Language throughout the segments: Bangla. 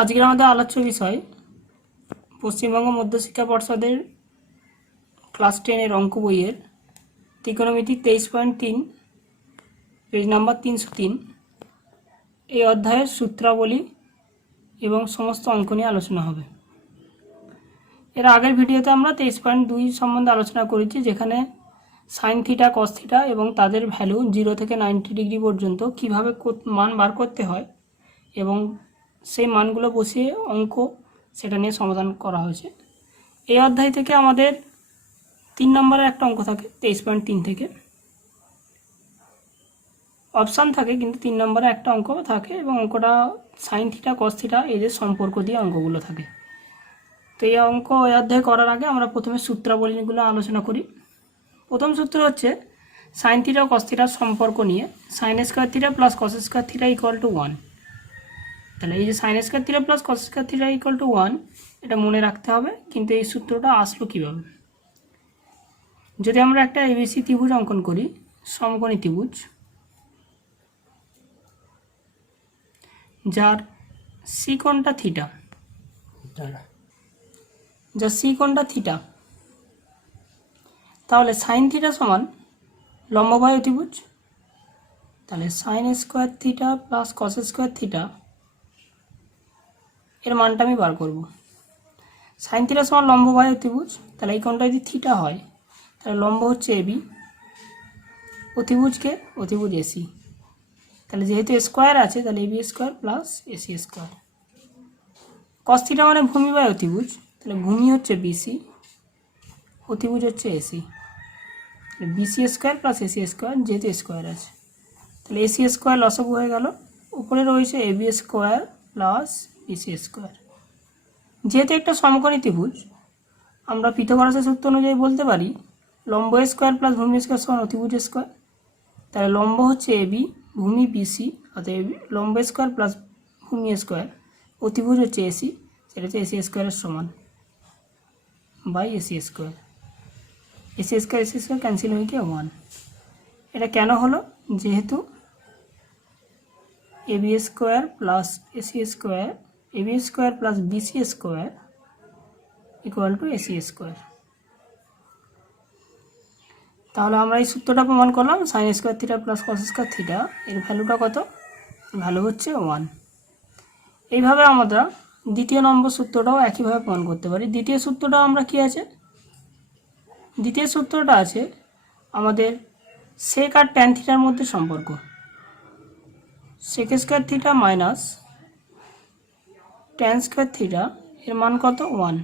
আজকের আমাদের আলোচ্য বিষয় পশ্চিমবঙ্গ মধ্যশিক্ষা পর্ষদের ক্লাস 10 অঙ্ক বইয়ের ত্রিকোণমিতি 23.3 পেজ নাম্বার 303 এই অধ্যায়ের সূত্রাবলী এবং সমস্ত অঙ্ক নিয়ে আলোচনা হবে। এর আগের ভিডিওতে আমরা 23.2 সম্বন্ধে আলোচনা করেছি, যেখানে সাইন থিটা, কস থিটা এবং তাদের ভ্যালু 0 থেকে 90 ডিগ্রি পর্যন্ত কিভাবে মান বার করতে হয় এবং সেই মানগুলো বসিয়ে অঙ্ক সেটা নিয়ে সমাধান করা হয়েছে। এই অধ্যায় থেকে আমাদের 3 নম্বরের একটা অঙ্ক থাকে 23.3 থেকে, অপশান থাকে কিন্তু 3 নম্বরে একটা অঙ্ক থাকে এবং অঙ্কটা সাইন থিটা, কস থিটা এদের সম্পর্ক দিয়ে অঙ্কগুলো থাকে। তো এই অঙ্ক এই অধ্যায় করার আগে আমরা প্রথমে সূত্রাবলীগুলো আলোচনা করি। প্রথম সূত্র হচ্ছে সাইন থিটা ও কস থিটার সম্পর্ক নিয়ে sign square theta plus cos square theta equal to 1। তাহলে এই যে sign square theta plus cos square theta equal to 1 এটা মনে রাখতে হবে। কিন্তু এই সূত্রটা আসলো কীভাবে? যদি আমরা একটা এবিসি ত্রিভুজ অঙ্কন করি, সমকোণী ত্রিভুজ, যার সি কোণটা থিটা, যার সি কোণটা থিটা, তাহলে সাইন থিটা সমান লম্ববায়ু ত্রিভুজ। তাহলে sign square theta plus cos square theta এর মানটা আমি বার করব। সাইন থিটা সমান লম্ববায়ু ত্রিভুজ, তাহলে এই কোণটা যদি থিটা হয় তাহলে লম্ব হচ্ছে এবি, অতিভুজকে অতিভুজ এসি। তাহলে যেহেতু স্কোয়ার আছে তাহলে AB square plus AC square. Cos theta মানে ভূমি বাই অতিভুজ, তাহলে ভূমি হচ্ছে বিসি, অতিভুজ হচ্ছে AC, BC square plus AC square, যেহেতু স্কোয়ার আছে তাহলে এসি স্কোয়ার লসাগু হয়ে গেল। উপরে রয়েছে AB square plus BC square. যেহেতু একটা সমকোণী ত্রিভুজ, আমরা পিথাগোরাসের সূত্র অনুযায়ী বলতে পারি লম্ব স্কোয়ার প্লাস ভূমি স্কোয়ার সমান অতিভুজ স্কোয়ার। তাহলে লম্ব হচ্ছে এবি, ভূমি বিসি, অতএব লম্ব স্কোয়ার প্লাস ভূমি স্কোয়ার, অতিভুজ হচ্ছে এসি, সেটা হচ্ছে এসি স্কোয়ারের সমান by AC square. AC square cancel হয়ে গিয়ে 1। এটা কেন হলো? যেহেতু AB square plus AC square, AB square plus BC square equal to AC square. তাহলে আমরা এই সূত্রটা প্রমাণ করলাম, sine square theta plus cos square theta এর ভ্যালুটা কত? ভ্যালু হচ্ছে 1। এইভাবে আমরা দ্বিতীয় নম্বর সূত্রটাও একইভাবে প্রমাণ করতে পারি। দ্বিতীয় সূত্রটা আমরা কি আছে? দ্বিতীয় সূত্রটা আছে আমাদের সেক আর ট্যান থিটার মধ্যে সম্পর্ক। Sec square theta minus tan square theta এর মান কত? 1।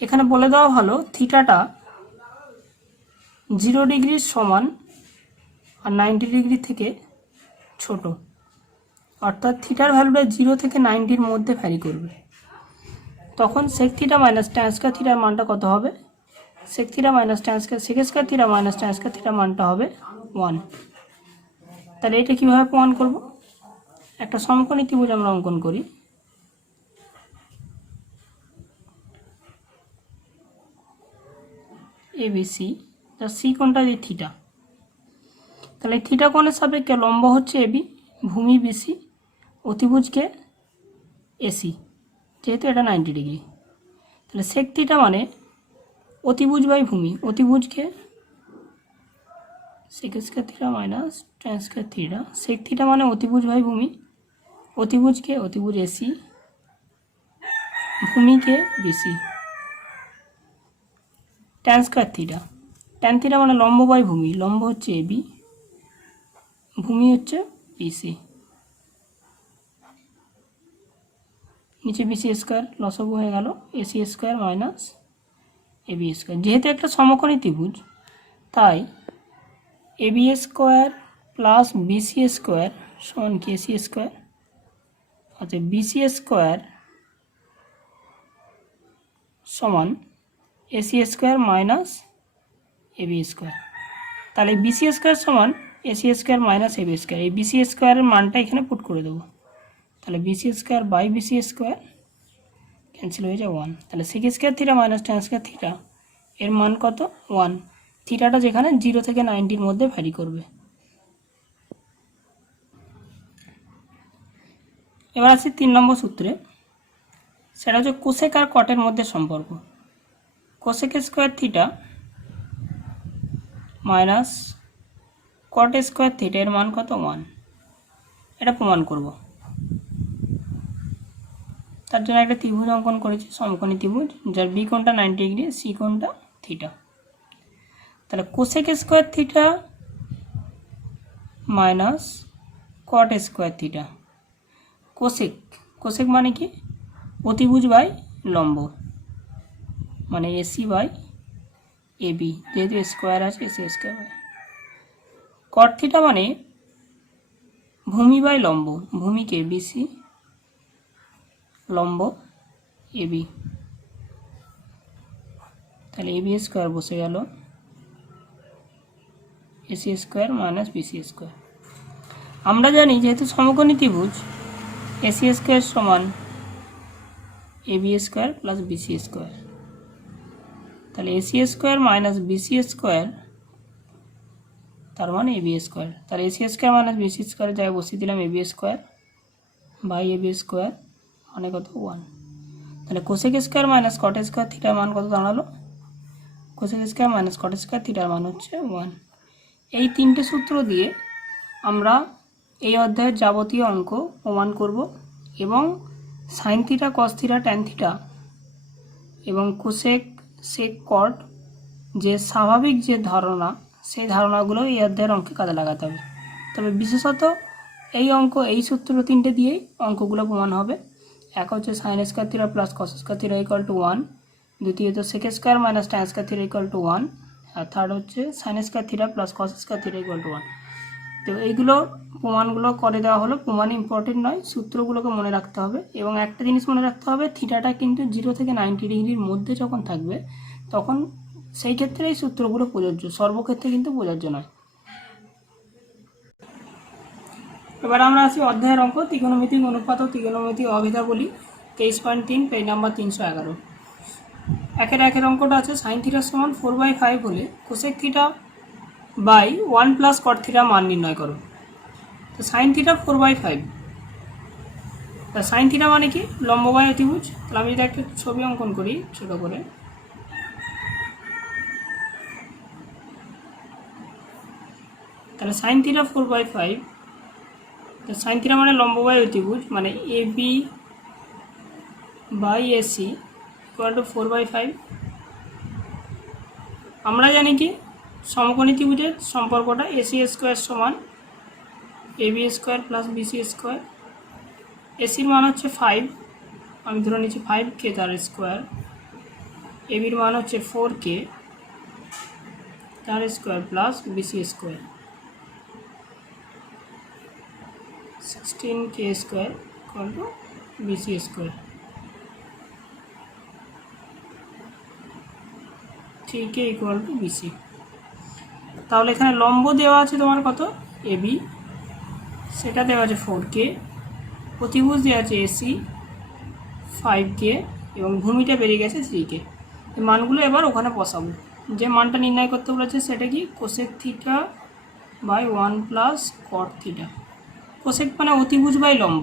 এখানে বলে দেওয়া ভালো থিটাটা 0 ডিগ্রির সমান আর 90 ডিগ্রি থেকে ছোট, অর্থাৎ থিটার ভ্যালুটা 0 থেকে 90-র মধ্যে ভ্যারি করবে। তখন sec theta minus tan square থিটার মানটা কত হবে? Sec theta minus tan square, sec square theta minus tan square থিটার মানটা হবে 1। তাহলে এটা কীভাবে প্রমাণ করব? একটা সমকোণী ত্রিভুজ আমরা অঙ্কন করি। এবিসি, যার সি কোণটা যে থিটা, তাহলে থিটা কোণের সাপেক্ষে লম্ব হচ্ছে এবি, ভূমি বিসি, অতিভুজকে এসি, যেহেতু এটা 90 ডিগ্রি। তাহলে সেক থিটা মানে অতিভুজ বাই ভূমি, অতিভুজকে sec square theta minus tan square theta, sec theta মানে অতিভুজ বাই ভূমি, অতিভুজকে অতিভুজ এসি, ভূমিকে BC, tan square theta, tan theta মানে লম্ব বাই ভূমি, লম্ব হচ্ছে এবি, ভূমি হচ্ছে বিসি, নিচে বিসি স্কোয়ার লসাগু হয়ে গেল AC square minus AB square. যেহেতু একটা সমকোণী ত্রিভুজ তাই AB square plus BC square সমান কি? এসি স্কোয়ার, অর্থাৎ বিসি স্কোয়ার সমান AC square minus AB square. তাহলে বিসি স্কোয়ার সমান AC square minus AB square, এই বিসি স্কোয়ারের মানটা এখানে পুট করে দেবো। তাহলে BC square by BC square cancel হয়ে যায় 1। তাহলে sec square theta minus tan square theta এর মান কত? 1। থিটাটা যেখানে 0 থেকে 90-র মধ্যে ভ্যারি করবে। এবার আসি 3 নম্বর সূত্রে, সেটা হচ্ছে কোসেক আর কটের মধ্যে সম্পর্ক। Cosec square theta minus cot square theta এর মান কত? 1। এটা প্রমাণ করব। তার জন্য একটা ত্রিভুজ অঙ্কন করেছি, সমকোণী ত্রিভুজ, যার বি কোণটা 90 ডিগ্রি, সি কোণটা থিটা। তাহলে cosec square theta minus cot square theta. Cosec, cosec মানে কি? অতিভুজ বাই লম্ব, মানে এসি বাই এবি, যেহেতু স্কোয়ার আছে AC square by. Cot theta মানে ভূমি বাই লম্ব, ভূমিকে বিসি, লম্ব এবি। তাহলে এবি স্কোয়ার বসে গেল AC square minus BC square. আমরা জানি যেহেতু সমকোণী ত্রিভুজ, এসি স্কোয়ার সমান AB square plus BC square. তাহলে AC square minus BC square তার মানে এবি স্কোয়ার। তাহলে এসি স্কোয়ার মাইনাস বিসি স্কোয়ারের জায়গায় বসিয়ে দিলাম AB square by AB square, মানে কত? 1। তাহলে cosec square minus cot square থিটার মান কত দাঁড়ালো? Cosec square minus cot square থিটার মান হচ্ছে 1। এই তিনটে সূত্র দিয়ে আমরা এই অধ্যায়ের যাবতীয় অঙ্ক প্রমাণ করব, এবং সাইন থিটা, কস থিটা, ট্যান থিটা এবং কোসেক, সেক, কট যে স্বাভাবিক যে ধারণা, সেই ধারণাগুলো এই অধ্যায়ের অঙ্কে কাজে লাগাতে হবে। তবে বিশেষত এই অঙ্ক, এই সূত্র তিনটে দিয়েই অঙ্কগুলো প্রমাণ হবে। এক হচ্ছে sine square theta plus cos square theta equal to 1, দ্বিতীয়ত sec square minus tan square theta equal to 1, আর থার্ড হচ্ছে sine square theta plus cos square theta equal to 1। তো এইগুলো প্রমাণগুলো করে দেওয়া হলো। প্রমাণ ইম্পর্টেন্ট নয়, সূত্রগুলোকে মনে রাখতে হবে। এবং একটা জিনিস মনে রাখতে হবে, থিটাটা কিন্তু 0 থেকে 90 ডিগ্রির মধ্যে যখন থাকবে, তখন সেই ক্ষেত্রে এই সূত্রগুলো প্রযোজ্য, সর্বক্ষেত্রে কিন্তু প্রযোজ্য নয়। এবার আমরা আসি অধ্যায়ের অঙ্ক, ত্রিকোণমিতিক অনুপাত ও ত্রিকোণমিতিক অভেদাবলী, 23.3, পেজ নাম্বার 311। একের অঙ্কটা আছে সাইন থিটা সমান 4/5 হলে cosec theta by 1 plus cot theta মান নির্ণয় করো। তো সাইন থিটা 4/5, তা সাইন থিটা মানে কি? লম্ব বাই অতিভুজ। তাহলে আমি যদি একটা ছবি অঙ্কন করি ছোট করে, তাহলে সাইন থিটা 4/5, তো সাইন থিটা মানে লম্ব বাই অতিভুজ, মানে A B by AC equal to 4/5। আমরা জানি কি সমকোণী ত্রিভুজের সম্পর্কটা, এসি স্কোয়ার সমান AB square plus BC square. এসির মান হচ্ছে 5, আমি ধরে নিচ্ছি 5K তার স্কোয়ার। এবির মান হচ্ছে 4K তার square plus BC square 16K square equal to BC square. 3K equal to BC. তাহলে এখানে লম্ব দেওয়া আছে তোমার কত? এবি, সেটা দেওয়া আছে 4K, অতিভুজ দেওয়া আছে এসি 5K, এবং ভূমিটা বেরিয়ে গেছে 3K। এই মানগুলো এবার ওখানে বসাবো। যে মানটা নির্ণয় করতে বলেছে সেটা কি? Cosec theta by 1 plus cot theta. Cosec মানে অতিভুজ বাই লম্ব,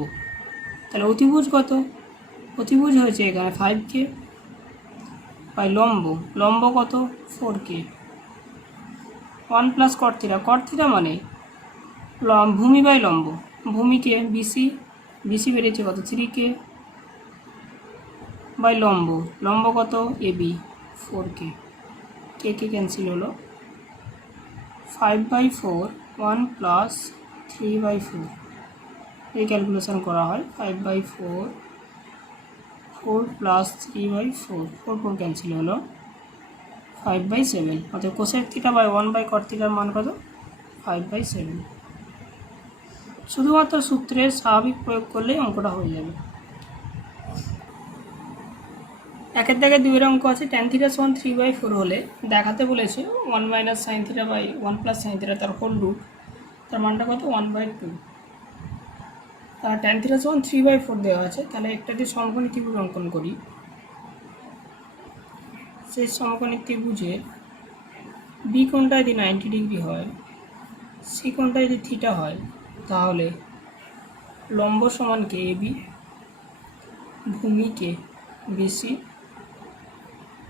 তাহলে অতিভুজ কত? অতিভুজ হয়েছে এখানে 5K বাই লম্ব, লম্ব কত? 4K। 1 প্লাস কট থিটা, কট থিটা মানে ভূমি বাই লম্ব, ভূমিকে বিসি, বিসি বেরিয়েছে কত? 3K বাই লম্ব, লম্ব কত? এবি 4K, কে কে ক্যান্সেল হলো। 5/4 1 প্লাস 3/4, এই ক্যালকুলেশন করা হয়। 5/4 4 প্লাস 3/4, 4 ক্যান্সেল হলো, 5/7। অর্থাৎ cosec theta by 1 by cot থিটার মান কত? 5/7। শুধুমাত্র সূত্রের স্বাভাবিক প্রয়োগ করলেই অঙ্কটা হয়ে যাবে। একের দাগে 2 অঙ্ক আছে, ট্যান থিটা সমান 3/4 হলে দেখাতে বলেছে 1 minus sine theta by 1 plus sine theta তার হোল রুট, তার মানটা কত? 1/2। তার ট্যান থিটা সমান 3/4 দেওয়া আছে। তাহলে একটা দিয়ে সমকোণী ত্রিভুজ অঙ্কন করি। সেই সমকোণী ত্রিভুজের বি কোণটা যদি 90 ডিগ্রি হয়, সি কোণটা যদি থিটা হয়, তাহলে লম্ব সমান কে এবি, ভূমি কে বিসি,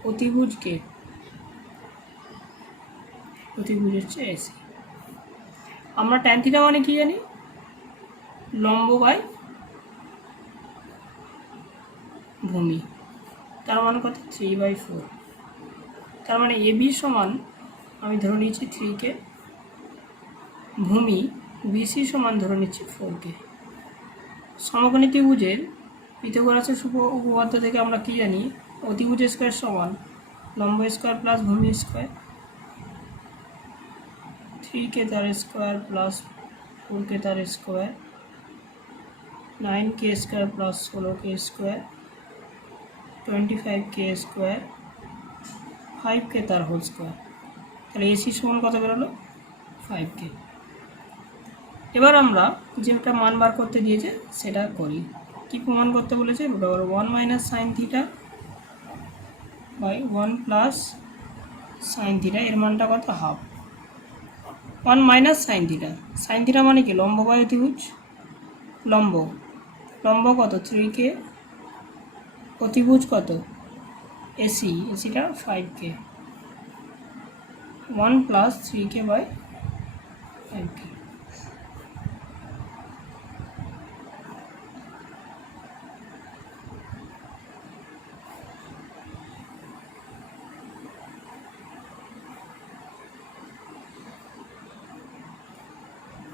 অতিভুজ কে, অতিভুজ হচ্ছে এসি। আমরা ট্যান থিটা মানে কি জানি, লম্ব বাই ভূমি, তার মানে কত 3/4। তার মানে এবি সমান আমি ধরে নিচ্ছি 3কে, ভূমি বিসি সমান ধরে নিচ্ছি 4কে। সমকোণী ত্রিভুজের পিথাগোরাসের উপপাদ্য থেকে আমরা কি জানি, অতিভুজ স্কোয়ার সমান লম্ব স্কোয়ার প্লাস ভূমি স্কোয়ার, 3কে তার স্কোয়ার প্লাস 4কে তার স্কোয়ার, 9কে স্কোয়ার প্লাস 16কে স্কোয়ার, 25কে স্কোয়ার, 5কে তার হোল স্কোয়ার। তাহলে এসি সমান কত বেরোলো 5কে। এবার আমরা যেটা মান বার করতে দিয়েছে সেটা করি। কি প্রমাণ করতে বলেছে, √1 - sin θ বাই 1 + sin θ, এর মানটা কত, হাফ। 1 - sin θ, sin θ মানে কি, লম্ব বাই অতিভুজ, লম্ব লম্ব কত 3কে, অতিভুজ কত এসি, এসিটা 5কে, 1 + 3কে বাই 5কে।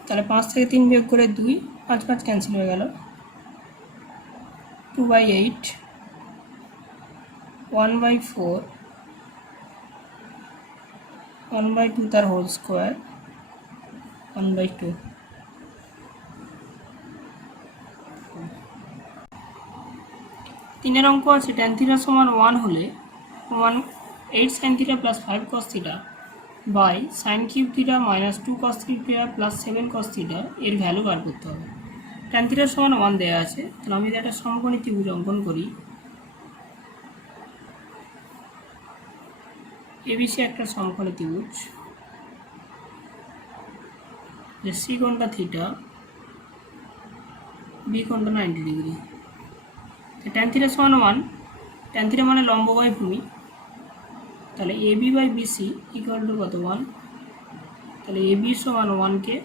তাহলে 5 থেকে 3 বিয়োগ করে 2, 5 5 ক্যান্সেল হয়ে গেল, 2/8, 1/4, 1/2 তার হোল স্কোয়ার, 1/2। তিনের অঙ্ক আছে tan θ সমান 1 হলে 8 sin θ + 5 cos θ by sin cube θ - 2 cos θ + 7 cos θ এর ভ্যালু বার করতে হবে। tan θ সমান 1 দেওয়া আছে, তাহলে আমি যদি একটা সমকোণী ত্রিভুজ অঙ্কন করি, এবিসি একটা সমকোণী ত্রিভুজ, যে সি কোণটা থিটা, বি কোণটা 90 ডিগ্রি। tan θ সমান 1, tan θ মানে লম্ব বাই ভূমি, তাহলে AB by BC equal to কত 1, তাহলে এবি সমান 1কে,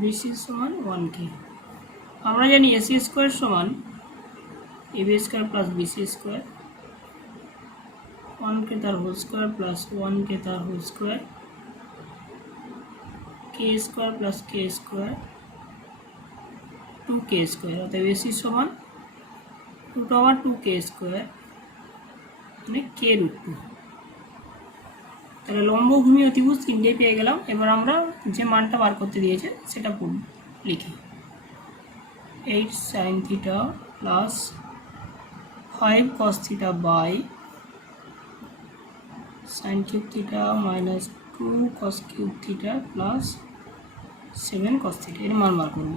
বিসি সমান 1কে। আমরা জানি এসি স্কোয়ার সমান AB square plus BC square, 1কে তার হোল স্কোয়ার প্লাস 1কে তার হোল স্কোয়ার, কে স্কোয়ার প্লাস কে স্কোয়ার, 2কে স্কোয়ার, অর্থাৎ এসি সমান 2/2কে স্কোয়ার মানে k√2। তাহলে লম্ব, ভূমি, অতিভুজ তিনটেই পেয়ে গেলাম। এবার আমরা যে মানটা বার করতে দিয়েছে সেটা লিখি, 8 sin θ + 5 cos θ by sin cube θ - 2 cos cube θ + 7 cos θ, এর মান বার করব।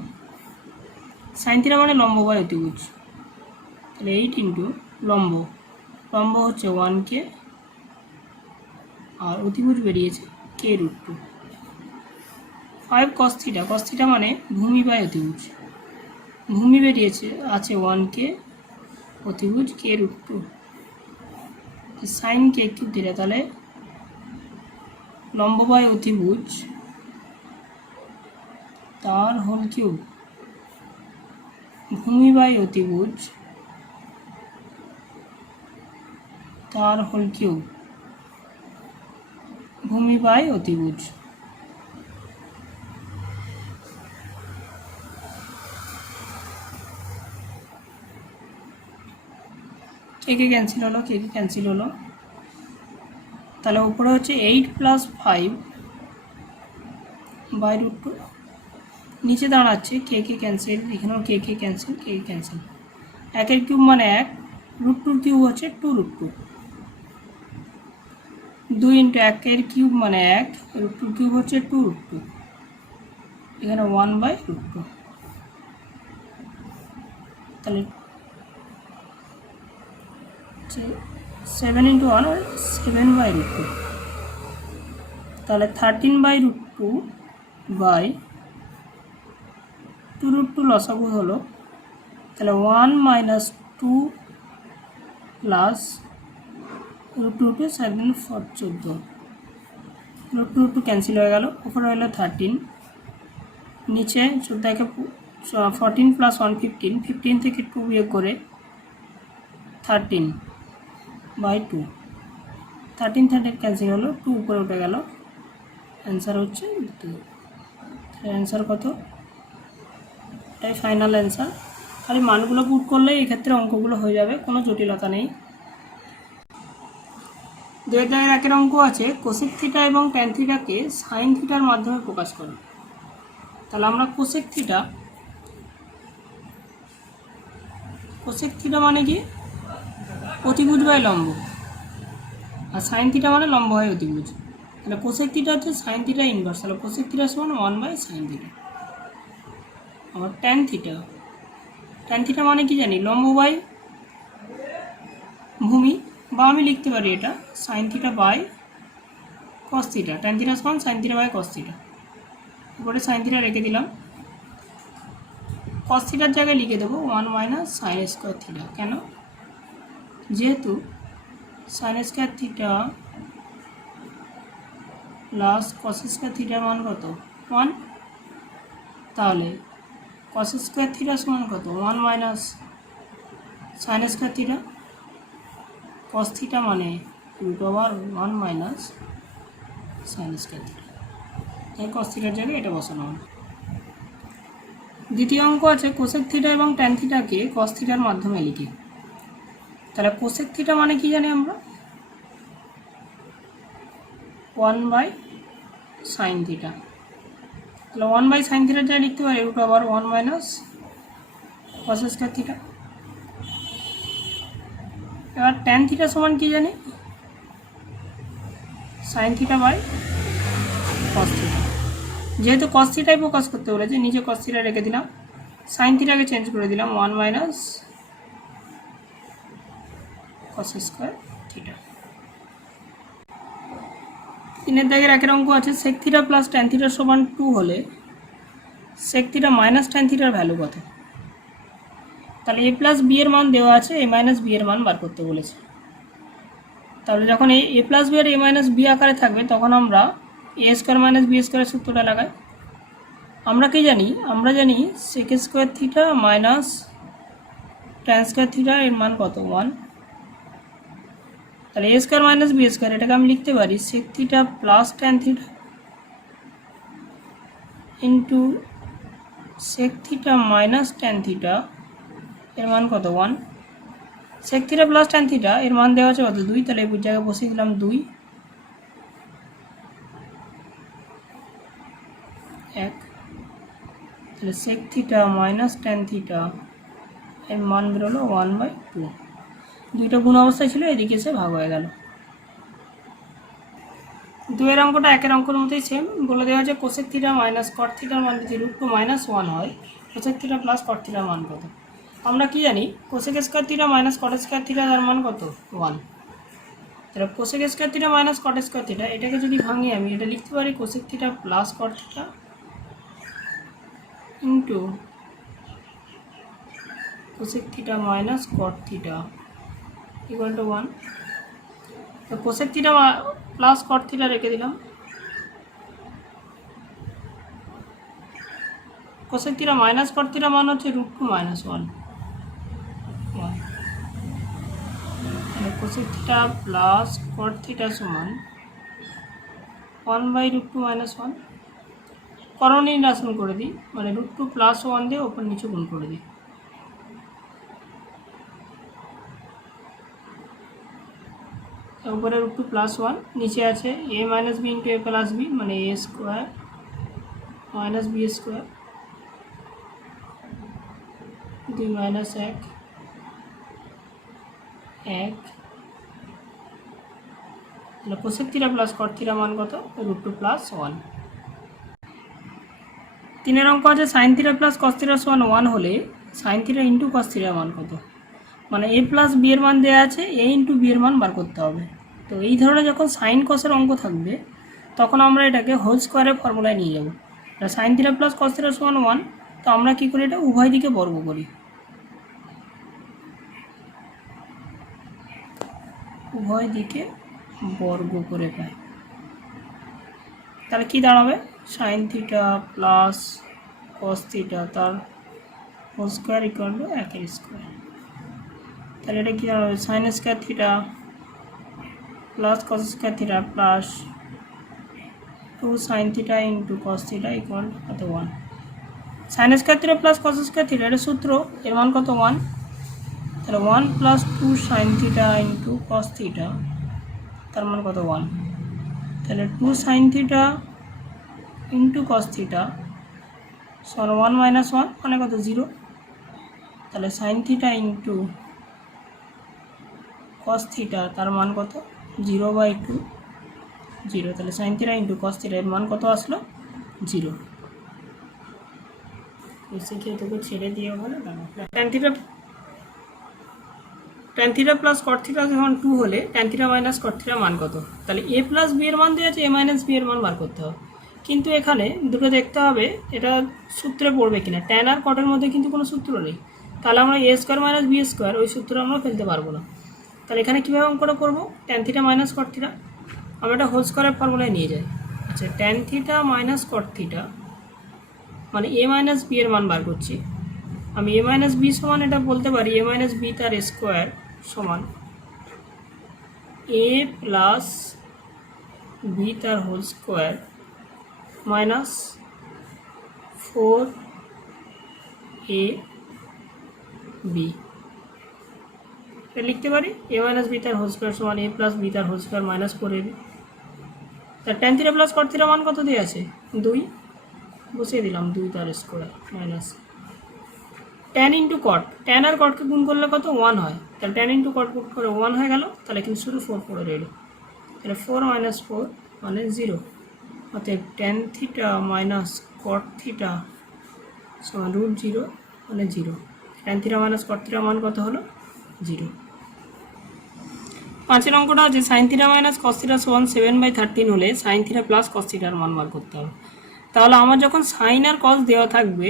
sin θ মানে লম্ব বাই অতিভুজ, তাহলে 8 ইন্টু লম্ব, লম্ব হচ্ছে 1কে, আর অতিভুজ বেরিয়েছে k√2। 5 cos θ, cos θ মানে ভূমি বাই অতিভুজ, ভূমি বেরিয়েছে আছে 1কে, অতিভুজ k√2, sin k কিউব θ, তাহলে লম্ব বাই অতিভুজ তার হোল কিউব, ভূমি বাই অতিভুজ তার হোল কিউব, ভূমি বাই অতিভুজ। কে কে ক্যান্সেল হলো, কে কে ক্যান্সেল হলো, তাহলে উপরে হচ্ছে 8 + 5/√2, নিচে দাঁড়াচ্ছে কে কে ক্যান্সেল, এখানেও কে কে ক্যান্সেল, কে কে ক্যান্সেল। 1-এর কিউব মানে 1, √2 কিউব হচ্ছে 2√2, 2 × 1-এর কিউব মানে 1, √2 কিউব হচ্ছে 2√2, এখানে 1/√2, তাহলে 7 × 1 7/√2, তাহলে 13/√2 বাই 2√2 লসাগু হলো, তাহলে 1 মাইনাস 2 প্লাস √2 7 4 14, √2 ক্যান্সেল হয়ে গেল, উপরে হলো 13, নিচে 14 প্লাস 1 15, 15 থেকে 2 বিয়োগ করে 13/2, 13 ক্যান্সেল হলো, 2 উপরে উঠে গেল, অ্যান্সার হচ্ছে 2। অ্যান্সার কত? এটাই ফাইনাল অ্যান্সার। খালি মানগুলো পুট করলে এক্ষেত্রে অঙ্কগুলো হয়ে যাবে, কোনো জটিলতা নেই। 2-1 অঙ্ক আছে, কোসেক থিটা এবং ট্যান থিটাকে সাইন থিটার মাধ্যমে প্রকাশ করো। তাহলে আমরা কোসেক থিটা মানে কি? অতিভুজ বাই লম্ব, আর সাইন থিটা মানে লম্ব হয় অতিভুজ। তাহলে কোসেক থিটা হচ্ছে সাইন থিটা ইনভার্স, তাহলে কোসেক থিটা সমান 1/sin থিটা। আবার ট্যান থিটা মানে কি জানি? লম্ব বাই ভূমি, বা আমি লিখতে পারি এটা sine theta by cos theta. Tan theta সমান sine theta by cos theta. উপরে সাইন থিটা রেখে দিলাম, কস থিটার জায়গায় লিখে দেবো 1 মাইনাস সাইন স্কোয়ার থিটা। কেন? যেহেতু sign square theta plus cos square থিটার মান কত? 1, তাহলে কস স্কোয়ার থিটা সমান কত? 1 মাইনাস সাইন স্কোয়ার থিটা। কস থিটা মানে √1 মাইনাস সাইন স্কোয়ার থিটা। তাই কস থিটার জায়গায় এটা বসানো হবে। দ্বিতীয় অঙ্ক আছে, কোসেক থিটা এবং ট্যান থিটাকে কস থিটার মাধ্যমে লিখি। তাহলে কোসেক থিটা মানে কি জানি আমরা? 1/sin theta. তাহলে 1/sin থিটার জায়গায় লিখতে পারি √1 মাইনাস কস স্কোয়ার থিটা। এবার ট্যান থিটা সমান কি জানি? Sine theta by cos theta. যেহেতু কস থিটাই প্রকাশ করতে বলেছে, নিচে কস থিটা রেখে দিলাম, সাইন থিটাকে চেঞ্জ করে দিলাম 1 মাইনাস কস স্কোয়ার থিটা। 3-1 অঙ্ক আছে, sec theta plus tan theta সমান 2 হলে সেক থিটা মাইনাস ট্যান থিটার ভ্যালু কত? তাহলে a প্লাস বি এর মান দেওয়া আছে, a মাইনাস বি এর মান বার করতে বলেছে। তাহলে যখন এই a প্লাস বি আর a মাইনাস বি আকারে থাকবে, তখন আমরা a স্কোয়ার মাইনাস বি স্কোয়ারের সূত্রটা লাগাই। আমরা কি জানি? আমরা জানি sec square theta minus tan square theta এর মান কত? 1। তাহলে a square minus B square, এটাকে আমি লিখতে পারি sec theta plus tan theta into sec theta minus tan theta এর মান কত? 1। Sec theta plus tan theta এর মান দেওয়া আছে কত? 2। তাহলে এই জায়গায় বসিয়ে দিলাম 2, 1। তাহলে sec theta minus tan theta এর মান বেরোলো 1/2। দুইটা গুণ অবস্থায় ছিল, এদিকে এসে ভাগ হয়ে গেল। 2 অঙ্কটা 1 অঙ্কের মতোই সেম। বলে দেওয়া আছে কোসেক থিটা মাইনাস কট থিটার মান যদি √2 মাইনাস 1 হয়, কোসেক থিটা প্লাস কট থিটার মান কত? আমরা কি জানি? Cosec square theta minus cot square theta তার মান কত? 1। তাহলে cosec square theta minus cot square theta, এটাকে যদি ভাঙি আমি এটা লিখতে পারি cosec theta plus cot theta into cosec theta minus caught theta equal to 1। তো cosec theta plus cot theta রেখে দিলাম, কোসেক থিটা মাইনাস কট থিটা মান হচ্ছে √2 minus 1। Cosec theta plus cot theta সমান 1/√2 মাইনাস 1। করণীয় নির্ণাসন করে দিই, মানে √2 প্লাস 1 দিয়ে ওপর নিচে গুণ করে দিই। উপরে √2 প্লাস 1, নিচে আছে a minus b into a plus b, মানে a square minus B square 2 minus 1 তাহলে cosec theta plus cot theta মান কত? √2 প্লাস 1। 3 অঙ্ক আছে, sine theta plus cos theta সমান 1 হলে সাইন থিটা ইন্টু কস থিটার মান কত? মানে a প্লাস বি এর মান দেওয়া আছে, a ইন্টু বি এর মান বার করতে হবে। তো এই ধরনের যখন সাইন কসের অঙ্ক থাকবে, তখন আমরা এটাকে হোল স্কোয়ারের ফর্মুলায় নিয়ে যাব। Sign theta plus cos theta সমান 1, তো আমরা কি করি, এটা উভয় দিকে বর্গ করি, উভয় দিকে বর্গ করে পাই। তাহলে কি দাঁড়াবে, sine theta plus cos theta তার whole square equal to 1 square. তাহলে এটা কি দাঁড়াবে, sine square theta plus cos square theta plus 2 sine theta into cos theta equal to কত 1। Sine square theta plus cos square theta এটা সূত্র, এর মান কত 1। তাহলে 1 plus 2 sine theta into cos theta তার মান কত 1। তাহলে 2 sine theta into cos theta সমান 1 মাইনাস 1 মানে কত 0। তাহলে sine theta into cos theta তার মান কত 0/2 0। তাহলে sine theta into cos theta এর মান কত আসলো 0। এসে কি তোকে ছেড়ে দিয়ে বলে না, tan theta plus cot theta যখন 2 হলে ট্যান থিটা মাইনাস কট থিটা মান কত। তাহলে এ প্লাস বি এর মান দেওয়া আছে, এ মাইনাস বি এর মান বার করতে হবে। কিন্তু এখানে দুটো দেখতে হবে এটা সূত্রে পড়বে কিনা, ট্যান আর কটের মধ্যে কিন্তু কোনো সূত্র নেই। তাহলে আমরা এ স্কোয়ার মাইনাস বি স্কোয়ার ওই সূত্র আমরা ফেলতে পারবো না। তাহলে এখানে কীভাবে অঙ্কটা করবো, ট্যান থিটা মাইনাস কট থিটা আমরা এটা হোল স্কোয়ারের ফর্মুলায় নিয়ে যাই। আচ্ছা, ট্যান থিটা মাইনাস কট থিটা মানে এ মাইনাস বি এর মান বার করছি। আমি এ মাইনাস বি সমান এটা বলতে পারি এ মাইনাস বি তার স্কোয়ার সমান এ প্লাস বি তার whole square minus 4 A B. এটা লিখতে পারি এ মাইনাস বি তার হোল স্কোয়ার সমান এ প্লাস বি তার whole square minus 4 A B. তার tan theta plus cot theta মান কত দিয়ে আছে 2, বসিয়ে দিলাম 2 তার square minus tan into cot, tan আর কটকে গুণ করলে কত 1 হয়। তাহলে ট্যান ইন্টু কট গুণ করে 1 হয়ে গেল। তাহলে কিন্তু শুধু 4 পড়ে রইল। তাহলে 4 মাইনাস 4 মানে 0। অতএব ট্যান থিটা মাইনাস কট থিটা সমান √0 মানে 0। ট্যান থিটা মাইনাস কট থিটা মান কত হলো 0। 5 অঙ্কটা হচ্ছে সাইন থিটা মাইনাস কস থিটা সমান 7/13 হলে সাইন থিটা প্লাস কস থিটার মান বার করতে হবে। তাহলে আমার যখন সাইন আর কস দেওয়া থাকবে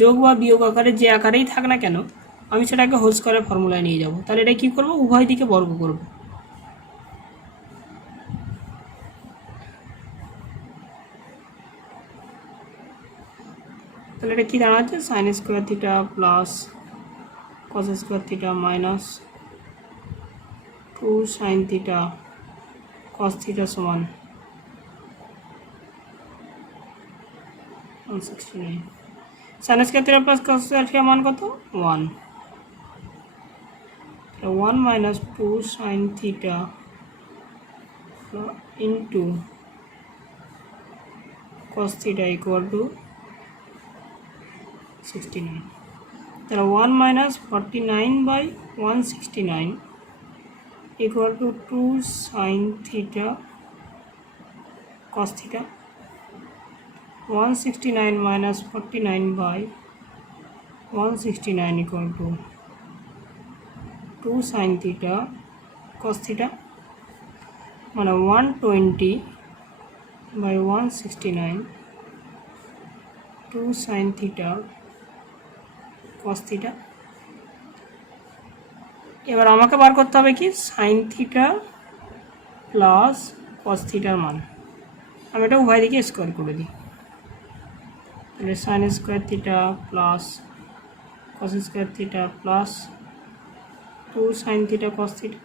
যোগ বা বিয়োগ আকারে যে আকারেই থাক না কেন আমি সেটাকে হোল স্কোয়ারের ফর্মুলায় নিয়ে যাব। তাহলে এটা কী করবো, উভয় দিকে বর্গ করব। তাহলে এটা কী দাঁড়াচ্ছে, sign square theta plus cos square theta minus 2 sine theta cos theta সমান 169। Sign square theta plus cos square theta মান কত 1। 1 minus 2 sine theta into cos theta equal two 69। তাহলে 1 minus 49/169 equal to 2 sine theta cos theta. 169 minus 49/169 equal to 2 sine theta cos theta মানে 120/169 2 সাইন থিটা কস থিটা। এবার আমাকে বার করতে হবে কি, সাইন থিটা প্লাস কস থিটার মান। আমি এটা উভয় দিকে স্কোয়ার করে দিই। তাহলে sign square theta plus cos square theta plus 2 sine theta cos theta.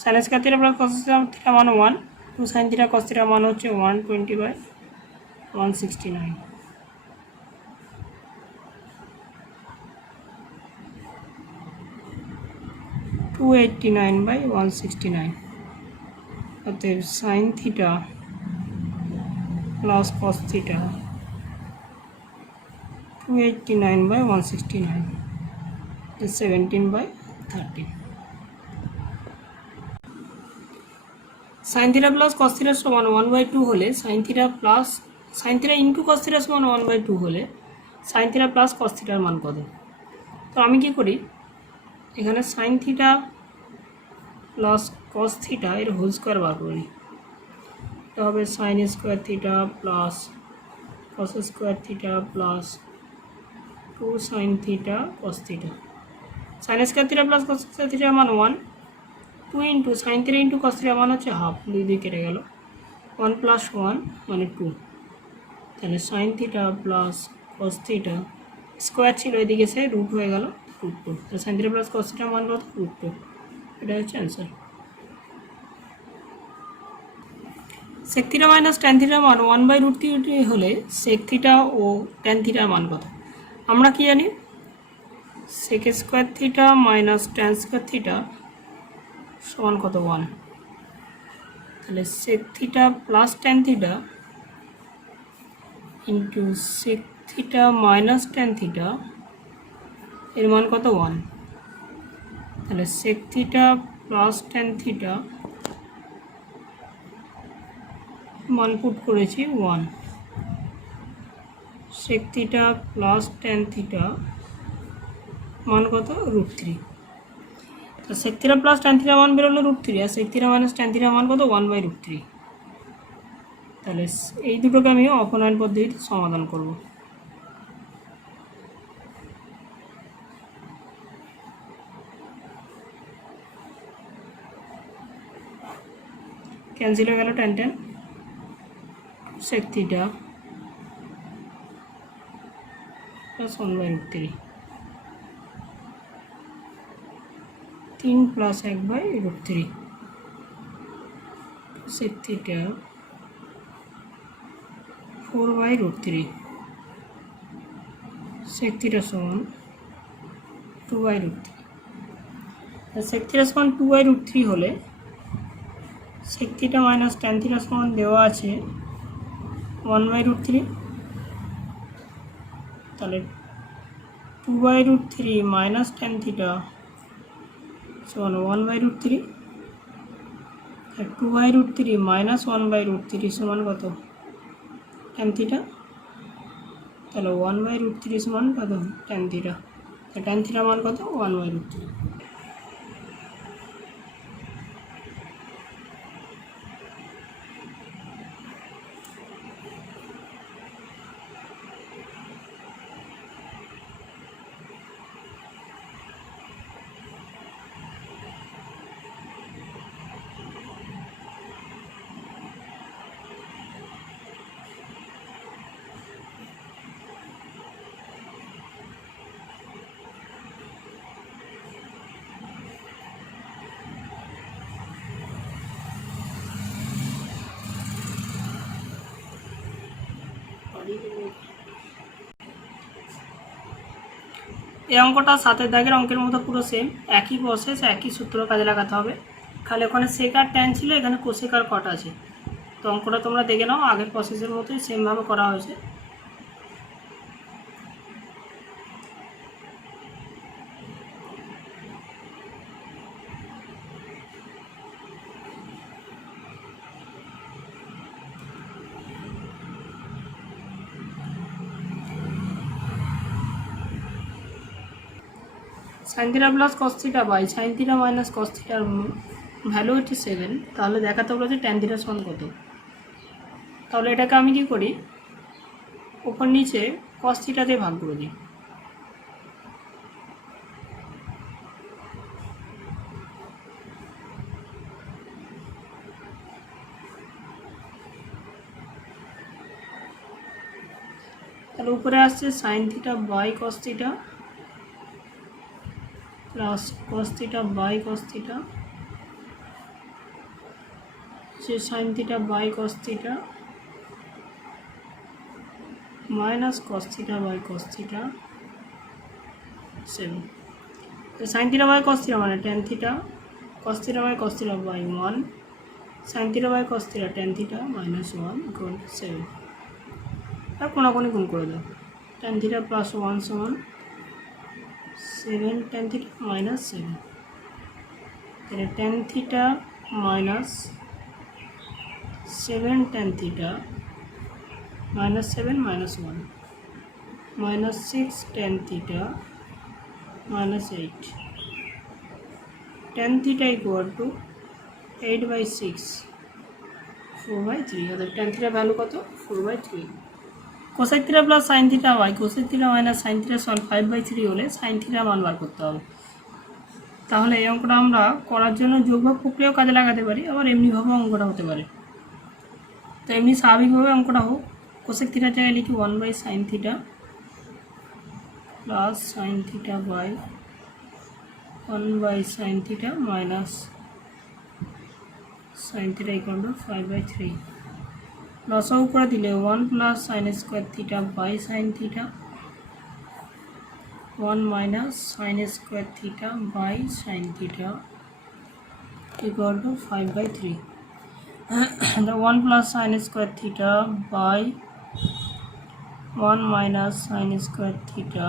Sign square theta plus cos theta মান 1, 2 সাইন থিটা কস থিটা মান হচ্ছে 120/169। 289/169। অতএব sign theta plus cos theta 289/169 17/13। Sign theta plus cos theta সমান 1/2 হলে sine theta into cos theta সমান 1/2 হলে সাইন থিটা প্লাস কস থিটার মান কত। তো আমি কি করি, এখানে sign theta plus cos theta এর হোল স্কোয়ার বার করি। এটা হবে sign square theta plus cos square theta plus 2 sin theta cos theta। sin square theta plus cos square theta মান 1, 2 into sin theta into cos theta মান হচ্ছে হাফ, দুই দুই কেটে গেল, 1 plus 1 মানে 2, তাহলে sin theta plus cos theta square ছিল এদিকে সে রুট হয়ে গেল √2, তো sin theta plus cos theta মান কত √2, এটা হচ্ছে answer. sec theta minus tan theta মান 1/√3 হলে sec theta ও tan theta মান কত? আমরা কি জানি sec square theta minus tan square theta সমান কত 1, তাহলে sec theta plus tan theta into sec theta minus tan theta এর মান কত 1, তাহলে sec theta plus tan theta মান পুট করেছি 1, sec theta plus tan theta মান কত √3, তো sec theta plus tan theta মান বেরোলো √3 আর sec theta minus tan theta মান কত 1/√3, তাহলে এই দুটোকে আমি অপনয়ন পদ্ধতিতে সমাধান করব। ক্যান্সেল হয়ে গেল tan tan, sec theta plus 1/√3, 3 plus 1/√3, sec theta 4/√3, sec theta সমান 2/√3, sec theta সমান 2/√3 হলে sec theta minus tan theta সমান দেওয়া আছে 1/√3, তাহলে 2/√3 minus tan theta সমান 1/√3, আর 2/√3 minus 1/√3 সমান কত tan theta, তাহলে 1/√3 সমান কত tan theta, tan theta মান কত 1/√3। এই অঙ্কটা সাতের দাগের অঙ্কের মতো পুরো সেম, একই প্রসেস, একই সূত্র কাজে লাগাতে হবে, খালি ওখানে sec আর tan ছিল, এখানে cosec আর cot আছে। তো অঙ্কটা তোমরা দেখে নাও, আগের প্রসেসের মতোই সেমভাবে করা হয়েছে। sin theta plus cos theta by sin theta minus cos theta value হচ্ছে 7, তাহলে দেখাতে বলেছে tan theta সমান কত। তাহলে এটাকে আমি কি করি, উপর নিচে cos theta দিয়ে ভাগ করে দিই, তাহলে উপরে আসছে sin theta by cos theta plus cos theta by cos theta, से sin theta by cos theta minus cos theta by cos theta 7, तो sin theta by cos theta माने tan theta, cos theta by cos theta by 1, sin theta by cos theta tan theta minus 1 equal to 7, अब कोणाकोणी गुण कर दो, tan theta plus 1 समान 7 tan theta minus 7, তাহলে tan theta minus 7 tan theta minus 7 minus 1 minus 6 tan theta minus 8, tan theta equal to 8/6 4/3, অর্থাৎ tan theta ভ্যালু কত 4/3। Cosec theta plus sine theta by cosec theta minus sine theta সমান 5/3 হলে সাইন থিটা মান বার করতে হবে। তাহলে এই অঙ্কটা আমরা করার জন্য যোগভাগ প্রক্রিয়াও কাজে লাগাতে পারি, আবার এমনিভাবেও অঙ্কটা হতে পারে। তো এমনি স্বাভাবিকভাবে অঙ্কটা হোক, কোসেক থিটার জায়গায় লিখি 1/sin theta plus sine theta by 1/sin theta minus sine theta equal to 5/3। লসাগু করে দিলে 1 plus sine square theta by sine theta 1 minus sine square theta by sine theta equal to 5/3। the 1 plus sin square theta by 1 minus sin square theta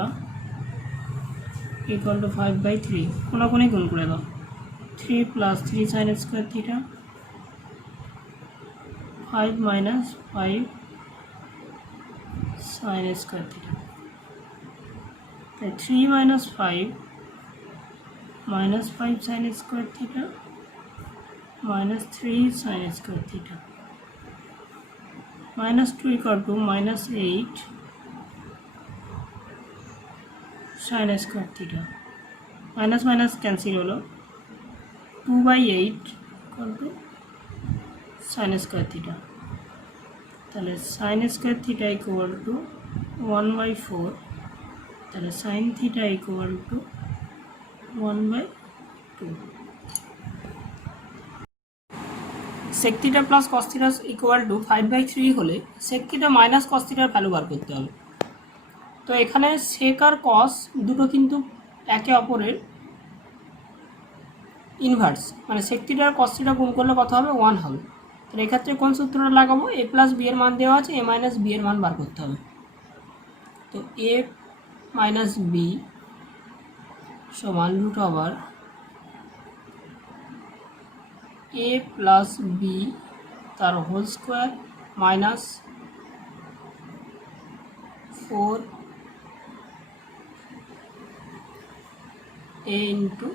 equal to 5/3 কোনাকুনি গুণ করে দাও 3 plus 3 sin square theta 5 minus 5 sin square theta 3 minus 5 minus 5 sin square theta minus 3 sin square theta minus 2 equal to minus 8 sin square theta minus minus cancel holo 2/8 equal to sin square theta তাহলে sin square theta equal to 1/4 তাহলে sin theta equal to 1/2। sec theta plus cos theta equal to 5/3 হলে sec theta minus cos theta এর ভ্যালু বার করতে হবে। তো এখানে sec আর cos দুটো কিন্তু একে অপরের ইনভার্স, মানে sec theta আর cos theta গুণ করলে কত হবে 1 হবে। তাহলে এক্ষেত্রে কোন সূত্রটা লাগাবো, a প্লাস b এর মান দেওয়া আছে, a মাইনাস b এর মান বার করতে হবে। তো a মাইনাস b সমান root over a plus b তার whole square minus 4 a into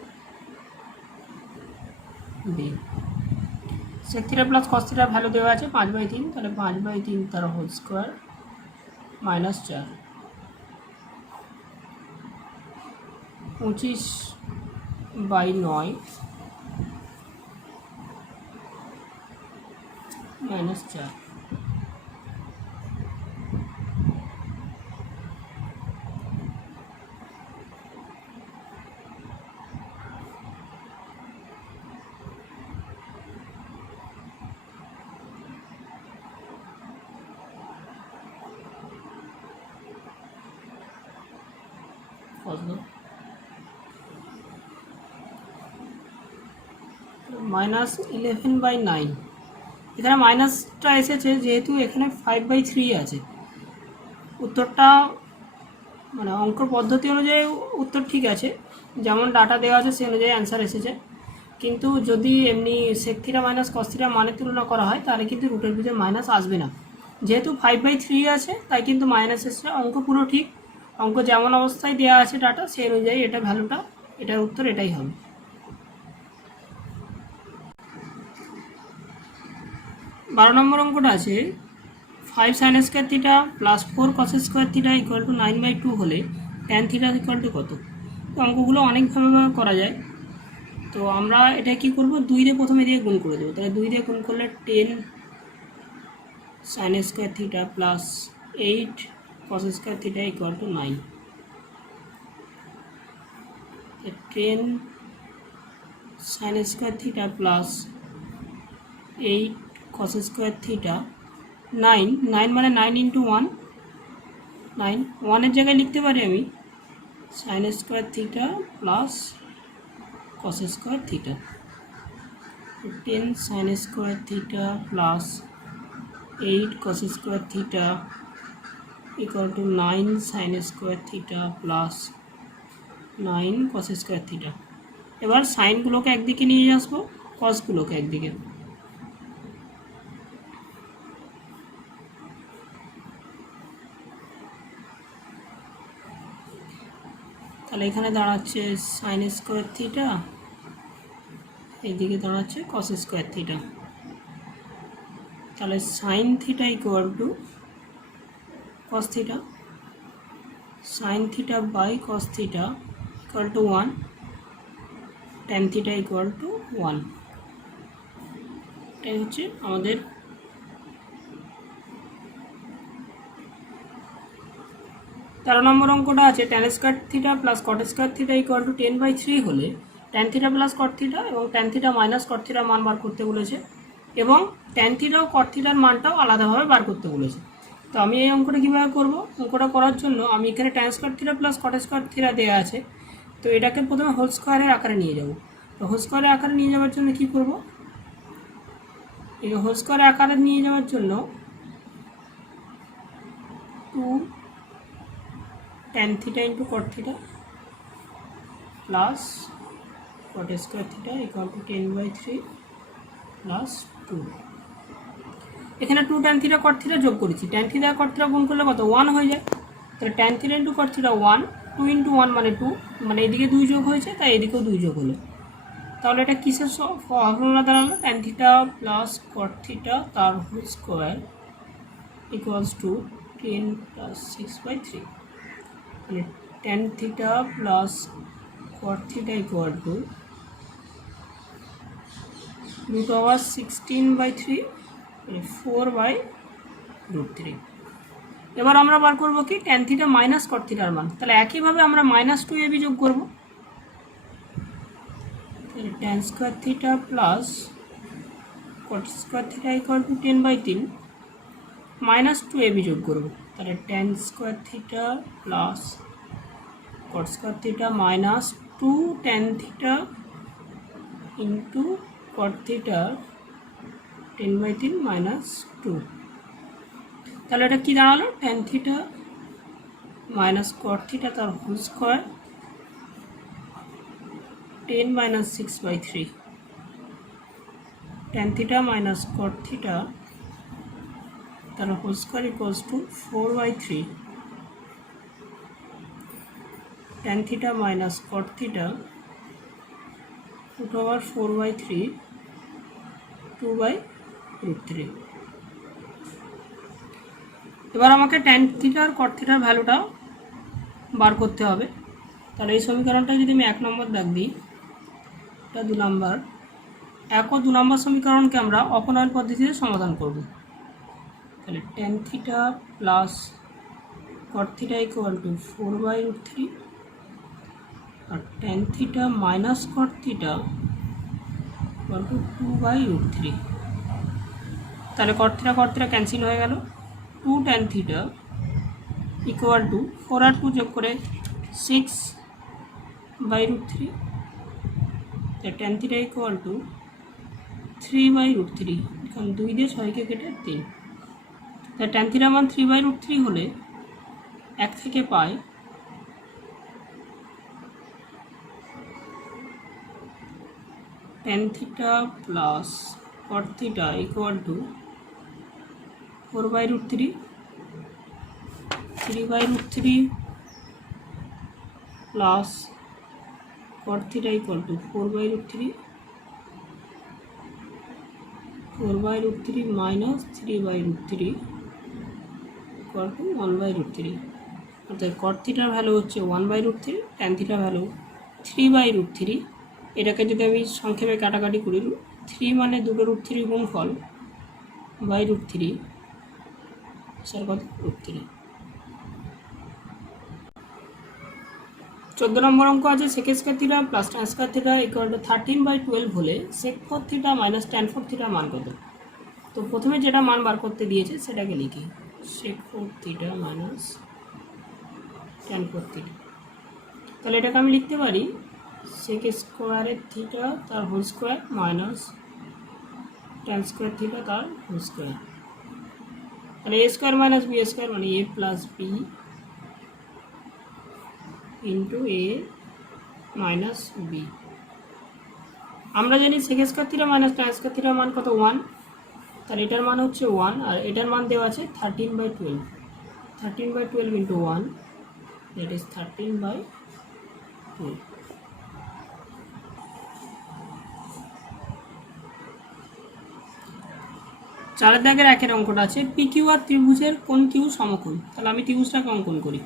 b। sec theta plus cos theta value দেওয়া আছে 5/3, তাহলে 5/3 তার whole square minus 4 25/9 minus 4। Minus 11/9 এখানে মাইনাসটা এসেছে যেহেতু এখানে 5/3 আছে। উত্তরটা মানে অঙ্ক পদ্ধতি অনুযায়ী উত্তর ঠিক আছে, যেমন ডাটা দেওয়া আছে সেই অনুযায়ী অ্যান্সার এসেছে। কিন্তু যদি এমনি sec theta minus cos theta মানের তুলনা করা হয় তাহলে কিন্তু রুটের ভিতরে মাইনাস আসবে না। যেহেতু 5/3 আছে তাই কিন্তু মাইনাস এসেছে। অঙ্ক পুরো ঠিক, অঙ্ক যেমন অবস্থায় দেওয়া আছে ডাটা সেই অনুযায়ী এটা ভ্যালুটা, এটার উত্তর এটাই হবে। 12 নম্বর অঙ্কটা আছে 5 sin square theta plus 4 cos square theta equal two 9/2 হলে tan থিটা ইকুয়াল টু কত। তো অঙ্কগুলো অনেকভাবে করা যায়। তো আমরা এটা কি করব, 2 দিয়ে প্রথমে দিয়ে গুণ করে দেবো। তাহলে 2 দিয়ে গুণ করলে 10 sin square theta plus 8 cos square theta equal two 9। 10 sin square theta plus 8 cos square theta 9 মানে 9 ইন্টু 1 9, 1-এর জায়গায় লিখতে পারি আমি sin square theta plus cos square theta. 10 sin square theta plus 8 cos square theta equal two 9 sin square theta plus 9 cos square theta. এবার সাইনগুলোকে একদিকে নিয়ে আসবো, কসগুলোকে একদিকে। তাহলে এখানে দাঁড়াচ্ছে সাইন স্কোয়ার থিটা, এইদিকে দাঁড়াচ্ছে কস স্কোয়ার থিটা। তাহলে sine theta equal two cos theta sin theta by cos theta equal to 1, tan theta equal to 1। এটাই হচ্ছে আমাদের 13 নম্বর অঙ্কটা আছে tan square theta plus cot square theta equal two 10/3 হলে tan theta plus cot theta এবং tan থিটা মাইনাস cot থিটার মান বার করতে বলেছে এবং tan থিটা ও cot থিটার মানটাও আলাদাভাবে বার করতে বলেছে। তো আমি এই অঙ্কটা কীভাবে করব? অঙ্কটা করার জন্য আমি এখানে tan square theta plus cot square theta দেওয়া আছে, তো এটাকে প্রথমে হোল স্কয়ারের আকারে নিয়ে যাব। তো হোল স্কয়ারের আকারে নিয়ে যাওয়ার জন্য কী করব? এই হোল স্কয়ারের আকারে নিয়ে যাওয়ার জন্য 2 tan theta into cot theta plus cot square theta equal to 10/3 plus 2। এখানে 2 tan theta cot theta যোগ করেছি, tan theta cot theta গুণ করলে কত 1 হয়ে যায়। তাহলে tan theta into cot theta 1, 2 into 1 মানে 2, মানে এদিকে 2 যোগ হয়েছে তাই এদিকেও 2 যোগ হলো। তাহলে এটা কিসের ফর্মুলা দাঁড়ালো? tan theta plus cot theta তার whole square equals to 10 plus 6/3। tan theta plus cot theta equal to √16/3 4/√3। এবার আমরা বার করব কি tan theta minus cot theta এর মান। তাহলে একইভাবে আমরা -2ab যোগ করব। তাহলে tan square theta plus cot square theta equal to 10/3 -2ab যোগ করব। তাহলে tan square theta plus cot square theta minus 2 tan theta into cot theta 10/3 minus 2। তাহলে এটা কি দাঁড়ালো? tan theta minus cot theta তার whole square 10 minus 6/3। tan theta minus cot theta তার whole square equals to 4/3। tan theta minus cot theta √4/3 2/√3। এবার আমাকে tan theta আর cot theta ভ্যালুটা বার করতে হবে। তাহলে এই সমীকরণটা যদি আমি 1 নম্বর দাগ দিই, এটা 2 নম্বর, 1 ও 2 নম্বর সমীকরণকে আমরা অপনয়ন পদ্ধতিতে সমাধান করব। তাহলে tan theta plus cot theta equal to 4/√3 আর tan theta minus cot theta equal to 2/√3। তাহলে cot theta ক্যান্সেল হয়ে গেল। 2 tan theta equal to 4 আর 2 যোগ করে 6/√3। তাহলে tan theta equal to 3/√3। এখন 2 দিয়ে 6কে কেটে 3। তাহলে tan theta মান 3/√3 হলে 1 থেকে পাই tan theta plus cot theta equal to 4/√3, 3/√3 plus cot theta equal to 4/√3, 4/√3 minus 3/√3 equal to 1/√3। অর্থাৎ cot theta ভ্যালু হচ্ছে 1/√3, tan theta ভ্যালু 3/√3। এটাকে যদি আমি সংক্ষেপে কাটাকাটি করি, 3 মানে 2√3 গুণফল /√3 স্যার কত √3। 14 নম্বর অঙ্ক আছে sec square theta plus tan square theta equal two 13/12 হলে sec4 থিটা মাইনাস tan4 থিটার মান কত? তো প্রথমে যেটা মান বার করতে দিয়েছে সেটাকে লিখি, sec4 theta minus tan4 theta. তাহলে এটাকে আমি লিখতে পারি sec স্কয়ারের থিটা তার whole square minus tan square theta তার হোল স্কয়ার। তাহলে a square minus b square মানে a plus b into a minus b। আমরা জানি sec square theta minus tan square থিটার মান কত 1। তাহলে এটার মান হচ্ছে 1 আর এটার মান দেওয়া আছে 13/12। 13/12 ইন্টু 1 দ্যাট ইজ 13/12। 4 দাগের 1 অঙ্কটা আছে পি কিউ আর ত্রিভুজের কোন কিউ সমকোণ। তাহলে আমি ত্রিভুজটাকে অঙ্কন করি।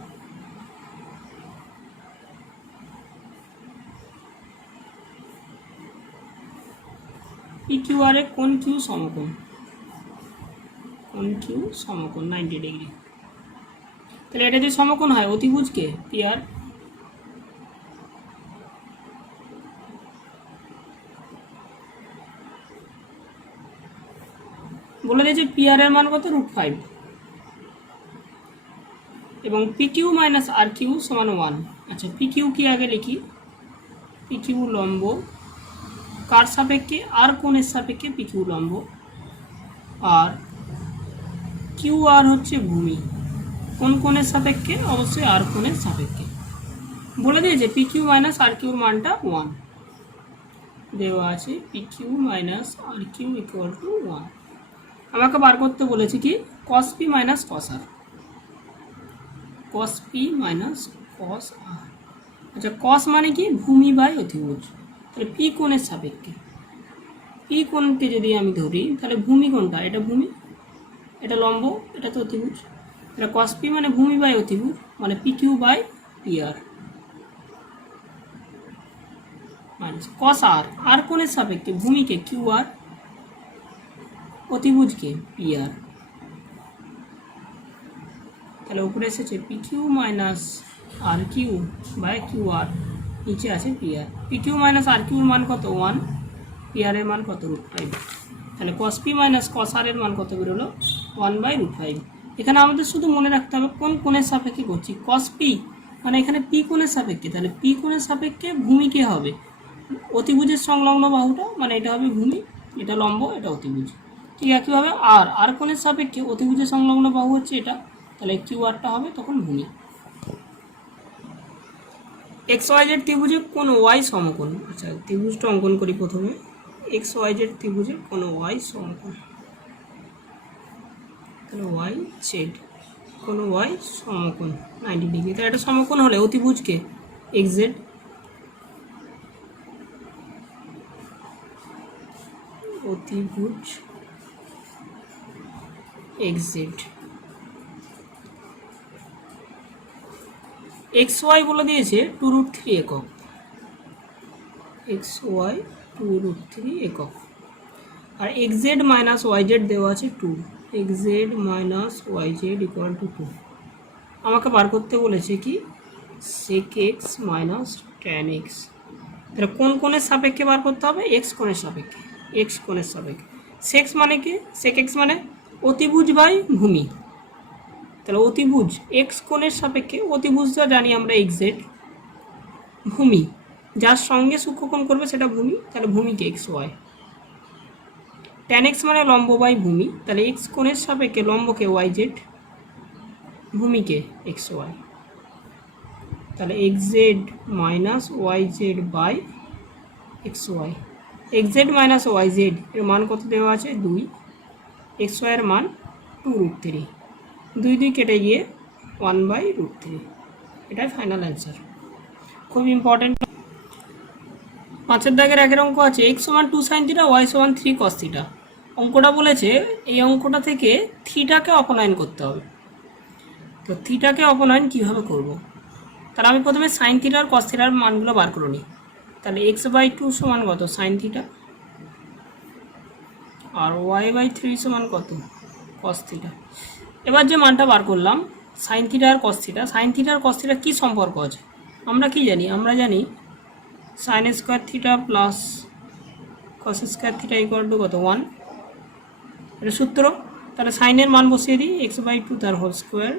পি কিউ আর এর কোন কিউ সমকোণ, কোন কিউ সমকোণ 90 ডিগ্রি। তাহলে এটা যদি সমকোণ হয় অতিভুজকে পি আর, বলে দিয়েছে পি আর এর মান কত √5 এবং P Q minus R Q সমান 1। আচ্ছা পি কিউ কি আগে লিখি, পি কিউ লম্ব কার সাপেক্ষে, আর কোণের সাপেক্ষে পি কিউ লম্ব, আর কিউ আর হচ্ছে ভূমি কোন কোণের সাপেক্ষে, অবশ্যই আর কোণের সাপেক্ষে। বলে দিয়েছে পি কিউ মাইনাস আর কিউর মানটা 1 দেওয়া আছে, P Q minus R Q equal to 1। আমাকে বার করতে বলেছি কি cos P minus cos R, cos P minus cos R. আচ্ছা কস মানে কি ভূমি বাই অতিভুজ, তাহলে পি কোণের সাপেক্ষে, পি কোণকে যদি আমি ধরি তাহলে ভূমি কোণটা, এটা ভূমি, এটা লম্ব, এটা তো অতিভুজ। তাহলে কস পি মানে ভূমি বাই অতিভুজ, মানে P Q by P R minus cos R, R কোণের সাপেক্ষে ভূমিকে কিউ আর, অতিভুজকে পি আর। তাহলে উপরে এসেছে P Q minus R Q by Q R, নিচে আছে P R. P Q minus R কিউর মান কত 1, পি আর এর মান কত √5। তাহলে কস পি মাইনাস কস আর এর মান কত বেরোলো 1/√5। এখানে আমাদের শুধু মনে রাখতে হবে কোন কোণের সাপেক্ষে করছি, কস পি মানে এখানে পি কোণের সাপেক্ষে, তাহলে পি কোণের সাপেক্ষে ভূমি কে হবে অতিভুজের সংলগ্ন বাহুটা, মানে এটা হবে ভূমি, এটা লম্ব, এটা অতিভুজ। ঠিক একইভাবে আর, আর কোণের সাপেক্ষে অতিভুজের সংলগ্ন বাহু হচ্ছে এটা, তাহলে কিউ আরটা হবে তখন ভূমি। এক্স ওয়াই জেড ত্রিভুজে কোন ওয়াই সমকোণ। আচ্ছা ত্রিভুজটা অঙ্কন করি প্রথমে, এক্স ওয়াই জেড ত্রিভুজে কোন ওয়াই সমকোণ, তাহলে ওয়াই জেড কোন ওয়াই সমকোণ 90 ডিগ্রি। তাহলে এটা সমকোণ হলে অতিভুজকে এক্স জেড, অতিভুজ এক্স জেড। এক্স ওয়াই বলে দিয়েছে 2√3 একক, এক্স ওয়াই 2√3 একক, আর X Z minus Y Z দেওয়া আছে 2, X Z minus Y Z equal to 2। আমাকে বার করতে বলেছে কি sec X minus tan X. তাহলে কোন কোণের সাপেক্ষে বার করতে হবে, এক্স কোণের সাপেক্ষে, এক্স কোণের সাপেক্ষে। সেক্স মানে কি, সেক এক্স মানে অতিভুজ বাই ভূমি, তাহলে অতিভুজ এক্স কোণের সাপেক্ষে, অতিভুজটা জানি আমরা এক্স জেড, ভূমি যার সঙ্গে সূক্ষ্মকোণ করবে সেটা ভূমি, তাহলে ভূমিকে এক্স ওয়াই। ট্যান এক্স মানে লম্ব বাই ভূমি, তাহলে এক্স কোণের সাপেক্ষে লম্বকে ওয়াই জেড, ভূমিকে এক্স ওয়াই। তাহলে X Z minus Y Z by X Y. X Z minus Y Z এর মান কত দেওয়া আছে 2, এক্স ওয়াই এর মান 2√3, 2 কেটে গিয়ে 1/√3, এটাই ফাইনাল অ্যান্সার। খুব ইম্পর্টেন্ট। 5 দাগের 1 অঙ্ক আছে x সমান 2 sin থিটা, y সমান 3 cos থিটা। অঙ্কটা বলেছে এই অঙ্কটা থেকে থিটাকে অপনয়ন করতে হবে। তো থিটাকে অপনয়ন কীভাবে করব, তাহলে আমি প্রথমে সাইন থিটা আর কস থিটার মানগুলো বার করে নিই। তাহলে x/2 সমান কত সাইন থিটা, আর y/3 সমান কত কস থিটা। এবার যে মানটা বার করলাম সাইন থিটা আর কস থিটা, সাইন থিটা আর কস থিটা কী সম্পর্ক আছে আমরা কি জানি, আমরা জানি sign square theta plus cos square theta equal to কত 1, এটা সূত্র। তাহলে সাইনের মান বসিয়ে দিই, x/2 তার হোল স্কোয়ার,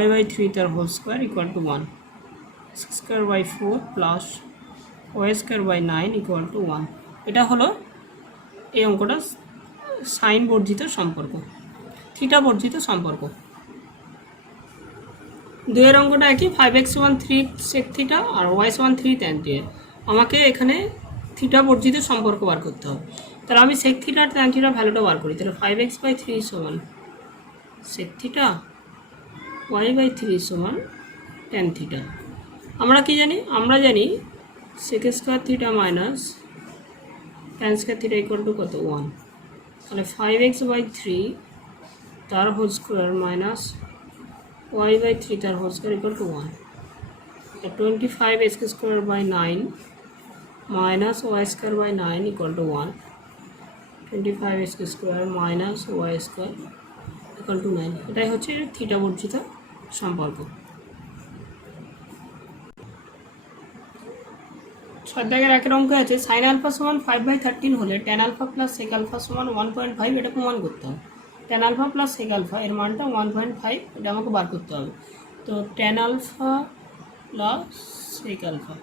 y/3 তার whole square equal to 1, x²/4 plus y²/9 equal to 1। এটা হলো এই অঙ্কটা সাইন বর্জিত সম্পর্ক, থিটা বর্জিত সম্পর্ক। 2 এর অঙ্কটা একই, 5x সমান 3 sec থিটা আর y সমান 3 tan থিটা। আমাকে এখানে থিটা বর্জিত সম্পর্ক বার করতে হবে। তাহলে আমি sec থিটা আর tan থিটার ভ্যালুটা বার করি। তাহলে 5x/3 সমান sec থিটা, y/3 সমান tan থিটা। আমরা কি জানি, আমরা জানি sec² theta minus tan² theta equal to কত 1। তাহলে 5x/3 তার হোল স্কোয়ার মাইনাস y/3 তার whole square equal to 1। 25x²/9 minus y²/9 equal to 1। 25x² minus y² equal to 9। এটাই হচ্ছে থিটা বর্জিত সম্পর্ক। 6 অঙ্ক আছে sin আলফা সমান 5/13 হলে tan alpha plus sec alpha সমান 1.5, এটা প্রমাণ করতে হবে। tan alpha plus sec alpha এর মানটা 1.5, এটা আমাকে বার করতে হবে। তো tan alpha plus sec alpha,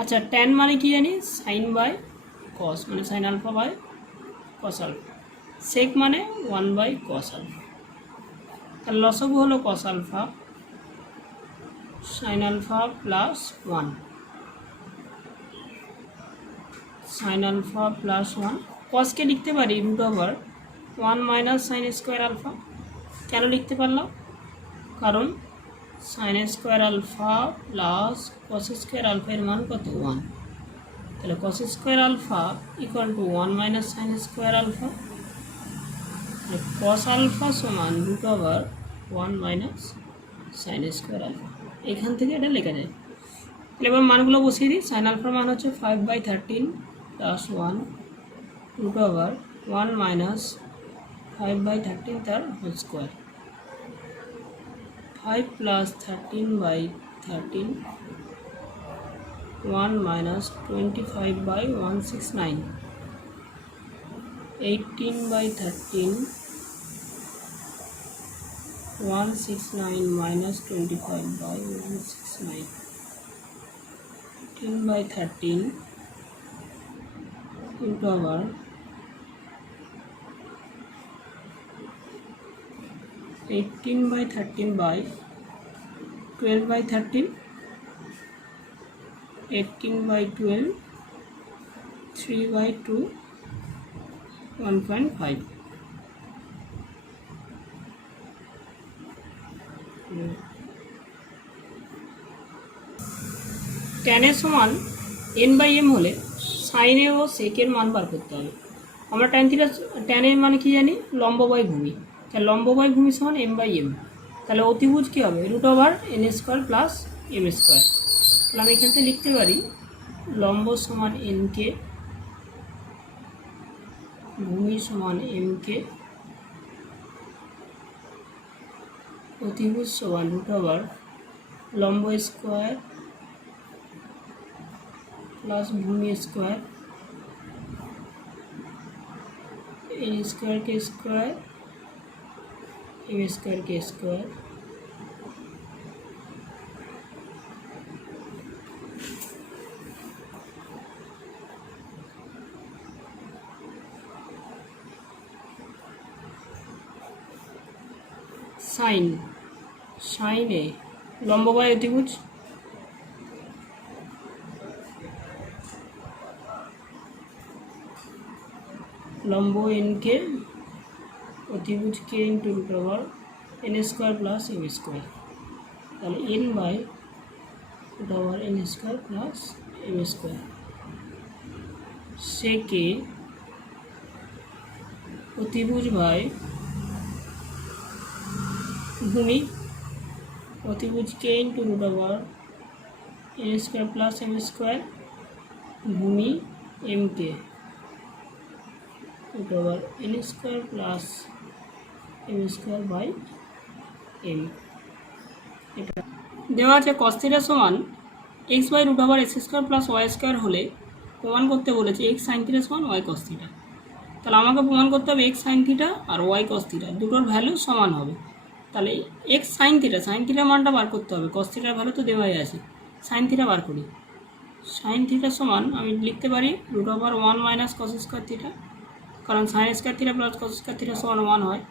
আচ্ছা tan মানে কি জানি, sin বাই cos, মানে sin alpha by cos alpha. sec মানে 1/cos আলফা। তার লসাগু হলো cos alpha sin alpha plus 1, sin alpha plus 1। cosকে লিখতে পারি √1 মাইনাস sin স্কোয়ার আলফা। কেন লিখতে পারলাম? কারণ sin square alpha plus cos square alpha এর মান কত? 1। তাহলে cos square alpha equal to 1 minus sin square alpha. cos alpha সমান √1 মাইনাস sin স্কোয়ার আলফা। এখান থেকে এটা লেখা যায়। তাহলে এবার মানগুলো বসিয়ে দিই। sin আলফার মান হচ্ছে 5/13 প্লাস 1 √1 মাইনাস 5/13 তার whole square. 5 plus 13/13 1 minus 25/169 18/13 169 minus 25/169 18/13 into our 18/13 by 12/13 18/12 3/2 1.5। tan এর সমান n/m হলে sin এ ও sec এর মান বার করতে হবে। আমরা tan এর মানে কি জানি, লম্ব বাই ভূমি। তাহলে লম্ব বাই ভূমি সমান m/m। তাহলে অতিভুজ কী হবে? √n² plus m²। তাহলে আমি এখান থেকে লিখতে পারি লম্ব সমান nk, ভূমি সমান mk, অতিভুজ সমান লম্ব স্কোয়ার প্লাস ভূমি স্কোয়ার n² के स्क्वायर m² के स्क्वायर। সাইন এ লম্ব বাই অতিভুজ, লম্ব n/k অতিভুজ k into n² plus m²। তাহলে n/n² plus m²। sec a অতিভুজ বাই ভূমি, অতিভুজ k into n² plus m², ভূমি mk n² plus m² by m। এটা দেওয়া আছে cos θ সমান x/√x² প্লাস y² হলে প্রমাণ করতে বলেছে x sin θ সমান y cos θ। তাহলে আমাকে প্রমাণ করতে হবে x sin θ আর y cos θ দুটোর ভ্যালু সমান হবে। তাহলে x sin θ মানটা বার করতে হবে, cos θ ভ্যালু তো দেওয়াই আছে। sin θ বার করি। sin θ সমান আমি লিখতে পারি √1 মাইনাস cos স্কোয়ার θ, কারণ sin square θ plus cos square θ সমান 1 হয়।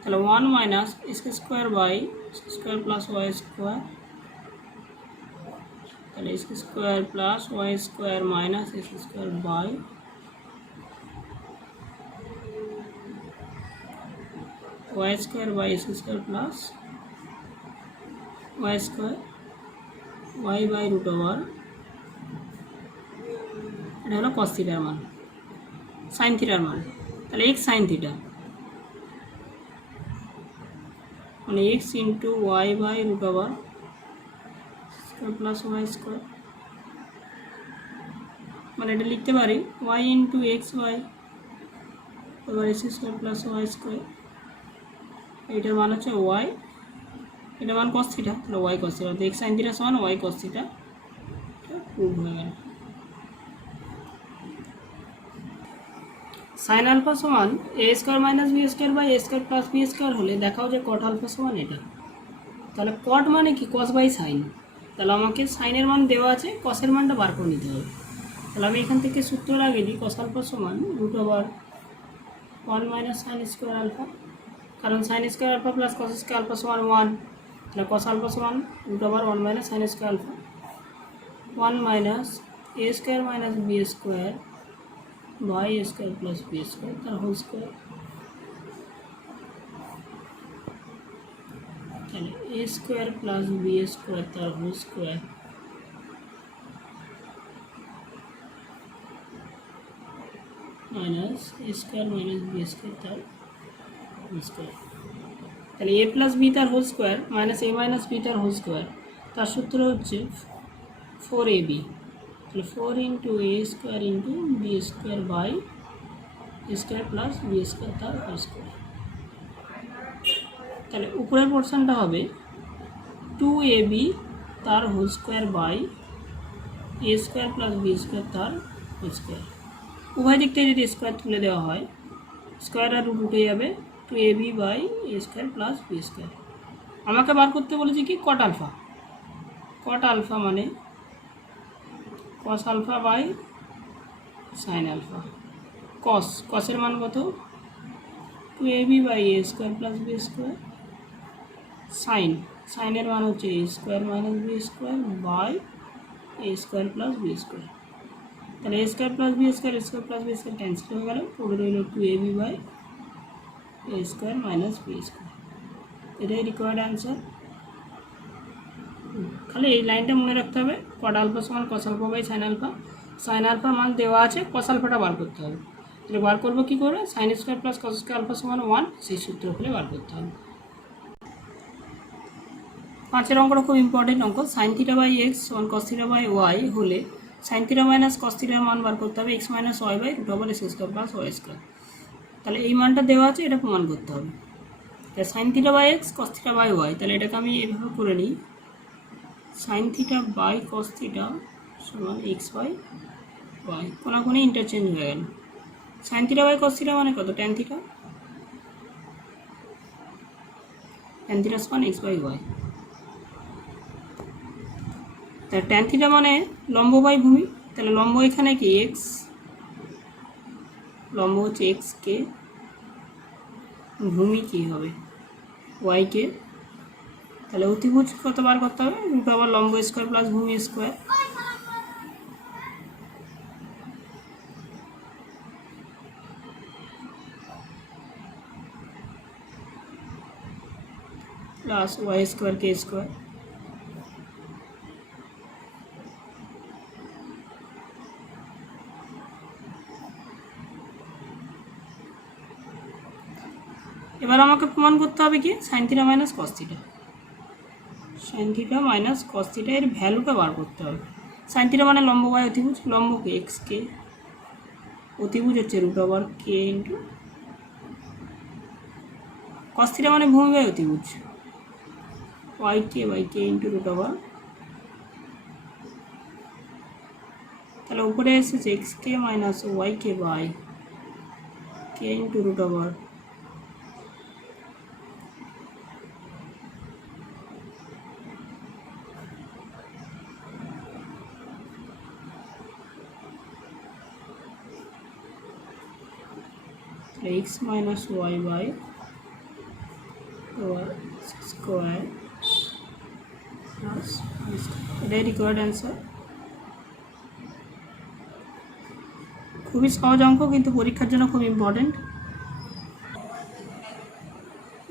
তাহলে 1 minus x² by x² plus y², তাহলে x² plus y² minus x² by y² by x² plus y² y by √1। এটা হলো cos θ মান, sin θ মান। তাহলে এক্স সাইন থিটা মানে X into Y by root over square plus Y square, মানে এটা লিখতে পারি ওয়াই ইন্টু এক্স ওয়াই এবার X square plus Y square, এইটার মান হচ্ছে ওয়াই, এটা মান কস থিটা, তাহলে Y cos theta, X sine theta সমান ওয়াই কস থিটা, প্রুভ হয়ে গেল। সাইন আলফা সমান A square minus B square by A square plus B square হলে দেখাও যে কট আলফা সমান এটা, তাহলে কট মানে কি কস বাই সাইন, তাহলে আমাকে সাইনের মান দেওয়া আছে, কসের মানটা বার করে নিতে হবে। তাহলে আমি এখান থেকে সূত্র লাগিয়ে দিই কস আলফা সমান root over 1 minus sine square alpha, কারণ sine square alpha plus cos square alpha সমান 1, তাহলে কস আলফা সমান root over 1 minus sine square alpha 1 minus A square minus B square by A square plus B square তার হোল স্কোয়ার, তাহলে A square plus B square তার whole square minus A square minus B square তার হোল স্কোয়ার, তাহলে এ প্লাস বি তার whole square minus a minus B তার হোল স্কোয়ার, তার সূত্র হচ্ছে 4ab, তাহলে 4 into a square into b square by A square plus B square তার হোল স্কোয়ার, তাহলে উপরের পোর্শনটা হবে 2ab তার whole square by A square plus B square তার হোল স্কোয়ার, উভয় দিক থেকে যদি স্কোয়ার তুলে দেওয়া হয় স্কোয়ার আর রুট উঠে যাবে 2ab by A square plus B square. আমাকে বার করতে বলেছি কি কট আলফা, কট আলফা মানে cos alpha by sine alpha, কসের মান কত 2ab by A square plus B square, সাইনের মান হচ্ছে A square minus B square by A square plus B square, তাহলে A square plus B square plus B square cancel হয়ে গেল, পড়ে রইল 2ab by A square minus B square, এটাই রিকোয়ার্ড অ্যান্সার। খালি এই লাইনটা মনে রাখতে হবে কট আলফা সমান cos alpha by sine alpha, sign আলফার মান দেওয়া আছে, কস আলফাটা বার করতে হবে, তাহলে বার করবো কী করে sine square plus cos square alpha সমান 1, সেই সূত্র ফেলে বার করতে হবে। 5 অঙ্কটা খুব ইম্পর্টেন্ট অঙ্ক, সাইন থিটা বাই এক্স সমান কস থিটা বাই ওয়াই হলে সাইন থিটা মাইনাস কস থিটার মান বার করতে হবে x minus y by root over x square plus Y square, তাহলে এই মানটা দেওয়া আছে, এটা প্রমাণ করতে হবে। তাহলে sine theta by x cos theta by y, তাহলে এটাকে আমি এভাবে করে নিই sine theta by cos theta সমান এক্স বাই ওয়াই, কোনাকুনি ইন্টারচেঞ্জ হয়ে গেল, sine theta by cos theta মানে কত ট্যান থিটা সমান এক্স বাই ওয়াই, তাহলে ট্যান থিটা মানে লম্ব বাই ভূমি, তাহলে লম্ব এখানে কি এক্স, লম্ব হচ্ছে এক্স কে, ভূমি কি হবে ওয়াই কে, তাহলে অতিভুজ কত বার করতে হবে রুট ওভার লম্ব স্কোয়ার প্লাস ভূমি স্কোয়ার, প্লাস ওয়াই স্কোয়ার কে স্কোয়ার, এবার আমাকে প্রমাণ করতে হবে কি sign theta minus cos theta, sign theta minus cos theta এর ভ্যালুটা বার করতে হবে। সাইন থিটা মানে লম্ব বাই অতিভুজ, লম্বকে এক্স কে, অতিভুজ হচ্ছে root over k into, cos theta মানে ভূমি বাই অতিভুজ y k by k into root over, তাহলে উপরে এসেছে x k minus y k by k into root over x minus y by square plus এটাই রিকোয়ার্ড অ্যান্সার। খুবই সহজ অঙ্ক কিন্তু পরীক্ষার জন্য খুব ইম্পর্টেন্ট।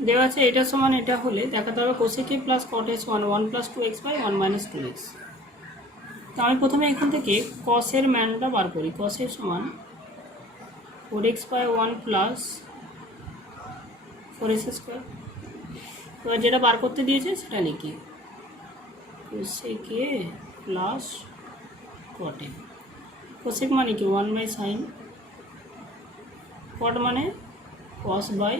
দেওয়া আছে এটা সমান এটা হলে দেখাতে হবে cosec a plus cot s 1 plus 2x by 1 minus 2x। তো আমি প্রথমে এখান থেকে কসের ম্যানটা বার করি, কসের সমান 4x by 1 plus 4s square. এবার যেটা বার করতে দিয়েছে সেটা লিখি, cosec a plus caught A. Cosec মানে কি 1 বাই সাইন, কট মানে কস বাই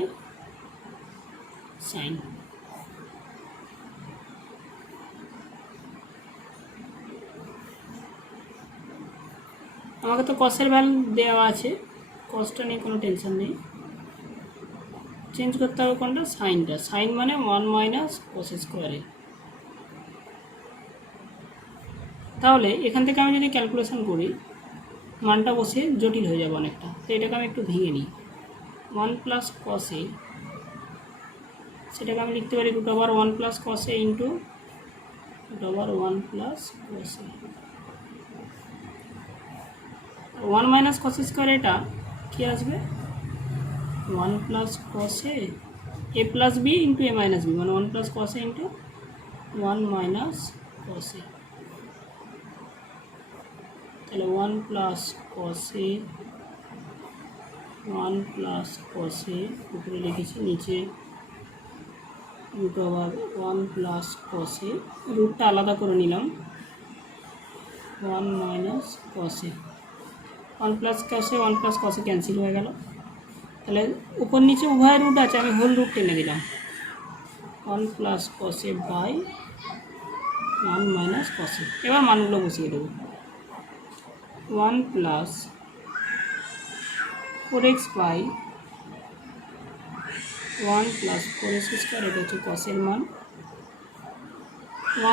সাইন। আমাকে তো কসের ভ্যালু দেওয়া আছে, কসটা নিয়ে কোনো টেনশন নেই, চেঞ্জ করতে হবে কোনটা, সাইনটা। সাইন মানে 1 মাইনাস কস স্কোয়ারে। তাহলে এখান থেকে আমি যদি ক্যালকুলেশন করি, মানটা বসে জটিল হয়ে যাবে অনেকটা, তো এটাকে আমি একটু ভেঙে নিই। 1 প্লাস কসে, সেটাকে আমি লিখতে পারি √1 প্লাস কসে ইন্টু √1 প্লাস কসে। 1 মাইনাস কস স্কোয়ার এটা কী আসবে, 1 প্লাস কসে A plus B into A minus B, মানে 1 প্লাস কসে ইন্টু 1 মাইনাস কসে। তাহলে 1 প্লাস কসে, 1 প্লাস কসে উপরে লিখেছি, নিচে √1 প্লাস কসে, রুটটা আলাদা করে নিলাম, 1 মাইনাস কসে। 1 প্লাস কসে 1 প্লাস কসে ক্যান্সেল হয়ে গেল। তাহলে উপর নিচে উভয় রুট আছে, আমি হোল রুট টেনে দিলাম, 1 প্লাস কসে বাই 1 মাইনাস কসে। এবার মানগুলো বসিয়ে দেবো, 1 plus 4x by 1 plus 4s square, এটা হচ্ছে কসের মান,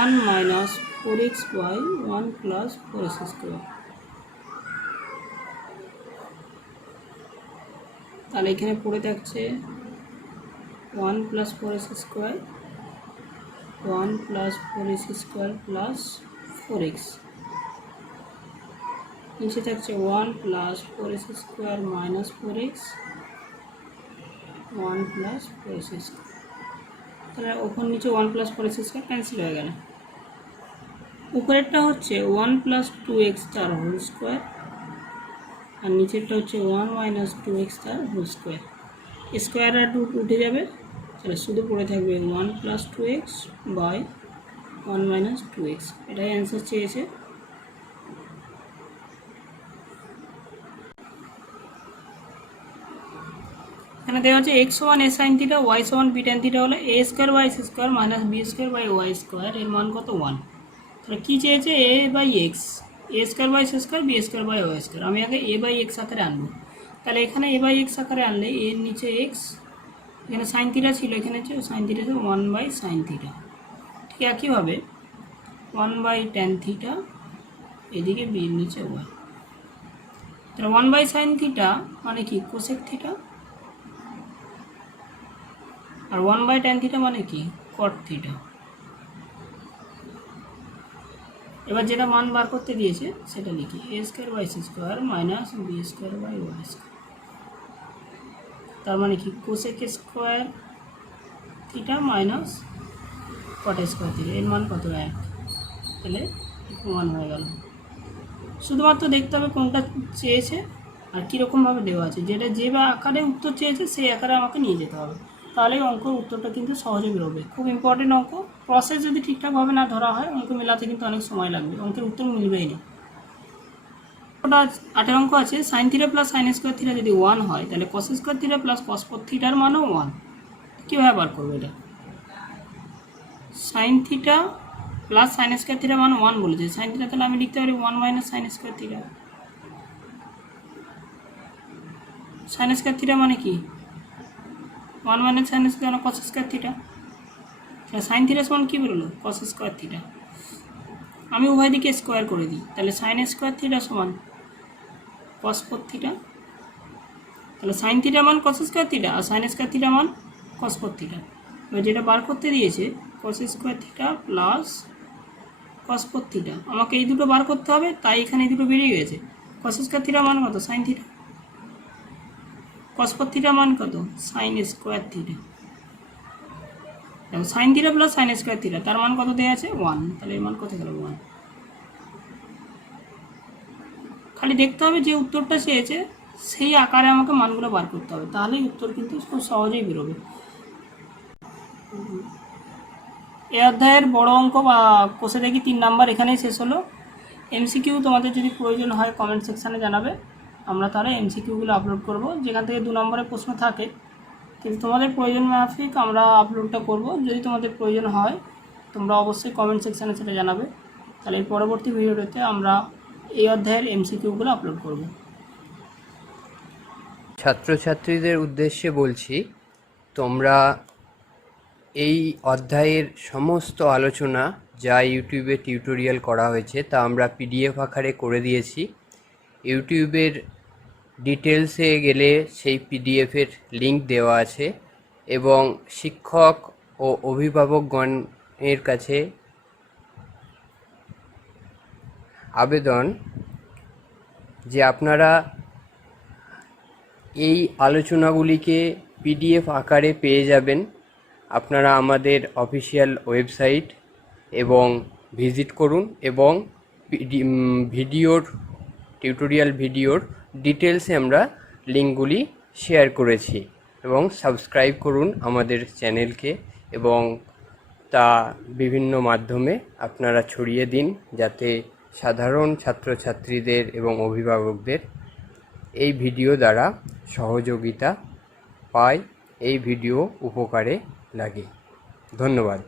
1 minus 4x by 1 plus 4s square. তাহলে এখানে পড়ে থাকছে 1 plus 4s square, 1 plus 4s square plus 4x, নিচে থাকছে 1 plus 4s square minus 4x, 1 plus 4s square. তাহলে ওপর নিচে 1 প্লাস 4s স্কোয়ার ক্যান্সেল হয়ে গেল। উপরেরটা হচ্ছে 1 প্লাস 2x তার হোল স্কোয়ার, আর নিচেরটা হচ্ছে 1 মাইনাস 2x তার হোল স্কোয়ার। স্কোয়ার আর রুট উঠে যাবে, তাহলে শুধু পড়ে থাকবে 1 plus 2x by 1 minus 2x। এটাই অ্যান্সার চেয়েছে। এখানে দেওয়া হচ্ছে x সমান a sin থিটা, y সমান b tan থিটা হলে a square by s square minus b square by y square, এর মান কত 1। তাহলে কী চেয়েছে, a by x, a square by C square b square by Y square. আমি আগে এ বাই এক্স আকারে আনবো, তাহলে এখানে এ বাই এক্স আকারে আনলে এর নিচে এক্স, এখানে সাইন থিটা ছিল, এখানে হচ্ছে sine theta 1 by sine theta. ঠিক একইভাবে 1 বাই ট্যান থিটা, এদিকে বির নিচে ওয়াই। তাহলে 1 বাই সাইন থিটা মানে কি কোসেক থিটা, আর 1 বাই ট্যান থিটা মানে কি কট থিটা। এবার যেটা মান বার করতে দিয়েছে সেটা লিখি, A square by C square minus B square by Y square. তার মানে কি cosec square theta minus cot square theta, এর মান কত 1। তাহলে মান হয়ে গেল। শুধুমাত্র দেখতে হবে কোনটা চেয়েছে আর কীরকমভাবে দেওয়া আছে, যেটা যে বা আকারে উত্তর চেয়েছে সেই আকারে আমাকে নিয়ে যেতে হবে, তাহলে অঙ্কের উত্তরটা কিন্তু সহজে বেরোবে। খুব ইম্পর্টেন্ট অঙ্ক, প্রসেস যদি ঠিকঠাকভাবে না ধরা হয় অঙ্ক মেলাতে কিন্তু অনেক সময় লাগবে, অঙ্কের উত্তর মিলবেই না। ওটা 8 অঙ্ক আছে, sine theta plus sine square theta যদি 1 হয় তাহলে কস স্কোয়ার থিটা প্লাস কস থিটার মানও 1। কীভাবে বার করবো এটা, sine theta plus sine square থিটার মান 1 বলেছে, সাইন থিটা তাহলে আমি লিখতে পারি 1 minus sine square theta. Sign square theta মানে কি 1 minus sine square cos square theta. তাহলে সাইন থিটার সমান কী বেরোলো কস স্কোয়ার থিটা। আমি উভয় দিকে স্কোয়ার করে দিই, তাহলে সাইন স্কোয়ার থিটা সমান কস থিটা। তাহলে সাইন থিটার মান কস স্কোয়ার থিটা আর সাইন স্কোয়ার থিটার মান কস থিটা। এবার যেটা বার করতে দিয়েছে কস square theta plus cos theta, আমাকে এই দুটো বার করতে হবে, তাই এখানে এই দুটো বেরিয়ে গেছে। কস স্কোয়ার থিটার মান কত সাইন থিটা, কস থিটার মান কত সাইন স্কোয়ার থিটা। দেখো sign theta plus sine square theta, তার মান কত দেওয়া আছে 1, তাহলে এর মান কত গেল 1। খালি দেখতে হবে যে উত্তরটা চেয়েছে সেই আকারে আমাকে মানগুলো বার করতে হবে, তাহলেই উত্তর কিন্তু খুব সহজেই বেরোবে। এই অধ্যায়ের বড় অঙ্ক বা কোষে দেখি 3 নাম্বার এখানেই শেষ হলো। এমসিকিউ তোমাদের যদি প্রয়োজন হয় কমেন্ট সেকশানে জানাবে, আমরা তাহলে এমসিকিউগুলো আপলোড করব, যেখান থেকে 2 নম্বরের প্রশ্ন থাকে, কিন্তু তোমাদের প্রয়োজন মাফিক আমরা আপলোডটা করব। যদি তোমাদের প্রয়োজন হয় তোমরা অবশ্যই কমেন্ট সেকশানে সেটা জানাবে, তাহলে এই পরবর্তী ভিডিওতে আমরা এই অধ্যায়ের এমসিকিউগুলো আপলোড করব। ছাত্রছাত্রীদের উদ্দেশ্যে বলছি, তোমরা এই অধ্যায়ের সমস্ত আলোচনা যা ইউটিউবে টিউটোরিয়াল করা হয়েছে তা আমরা পিডিএফ আকারে করে দিয়েছি। ইউটিউবের ডিটেলসে গেলে সেই পিডিএফের লিঙ্ক দেওয়া আছে, এবং শিক্ষক ও অভিভাবকগণের কাছে আবেদন যে আপনারা এই আলোচনাগুলিকে পিডিএফ আকারে পেয়ে যাবেন। আপনারা আমাদের অফিসিয়াল ওয়েবসাইট এবং ভিজিট করুন, এবং টিউটোরিয়াল ভিডিওর ডিটেলসে আমরা লিঙ্কগুলি শেয়ার করেছি, এবং সাবস্ক্রাইব করুন আমাদের চ্যানেলকে, এবং তা বিভিন্ন মাধ্যমে আপনারা ছড়িয়ে দিন, যাতে সাধারণ ছাত্রছাত্রীদের এবং অভিভাবকদের এই ভিডিও দ্বারা সহযোগিতা পায়, এই ভিডিও উপকারে লাগে। ধন্যবাদ।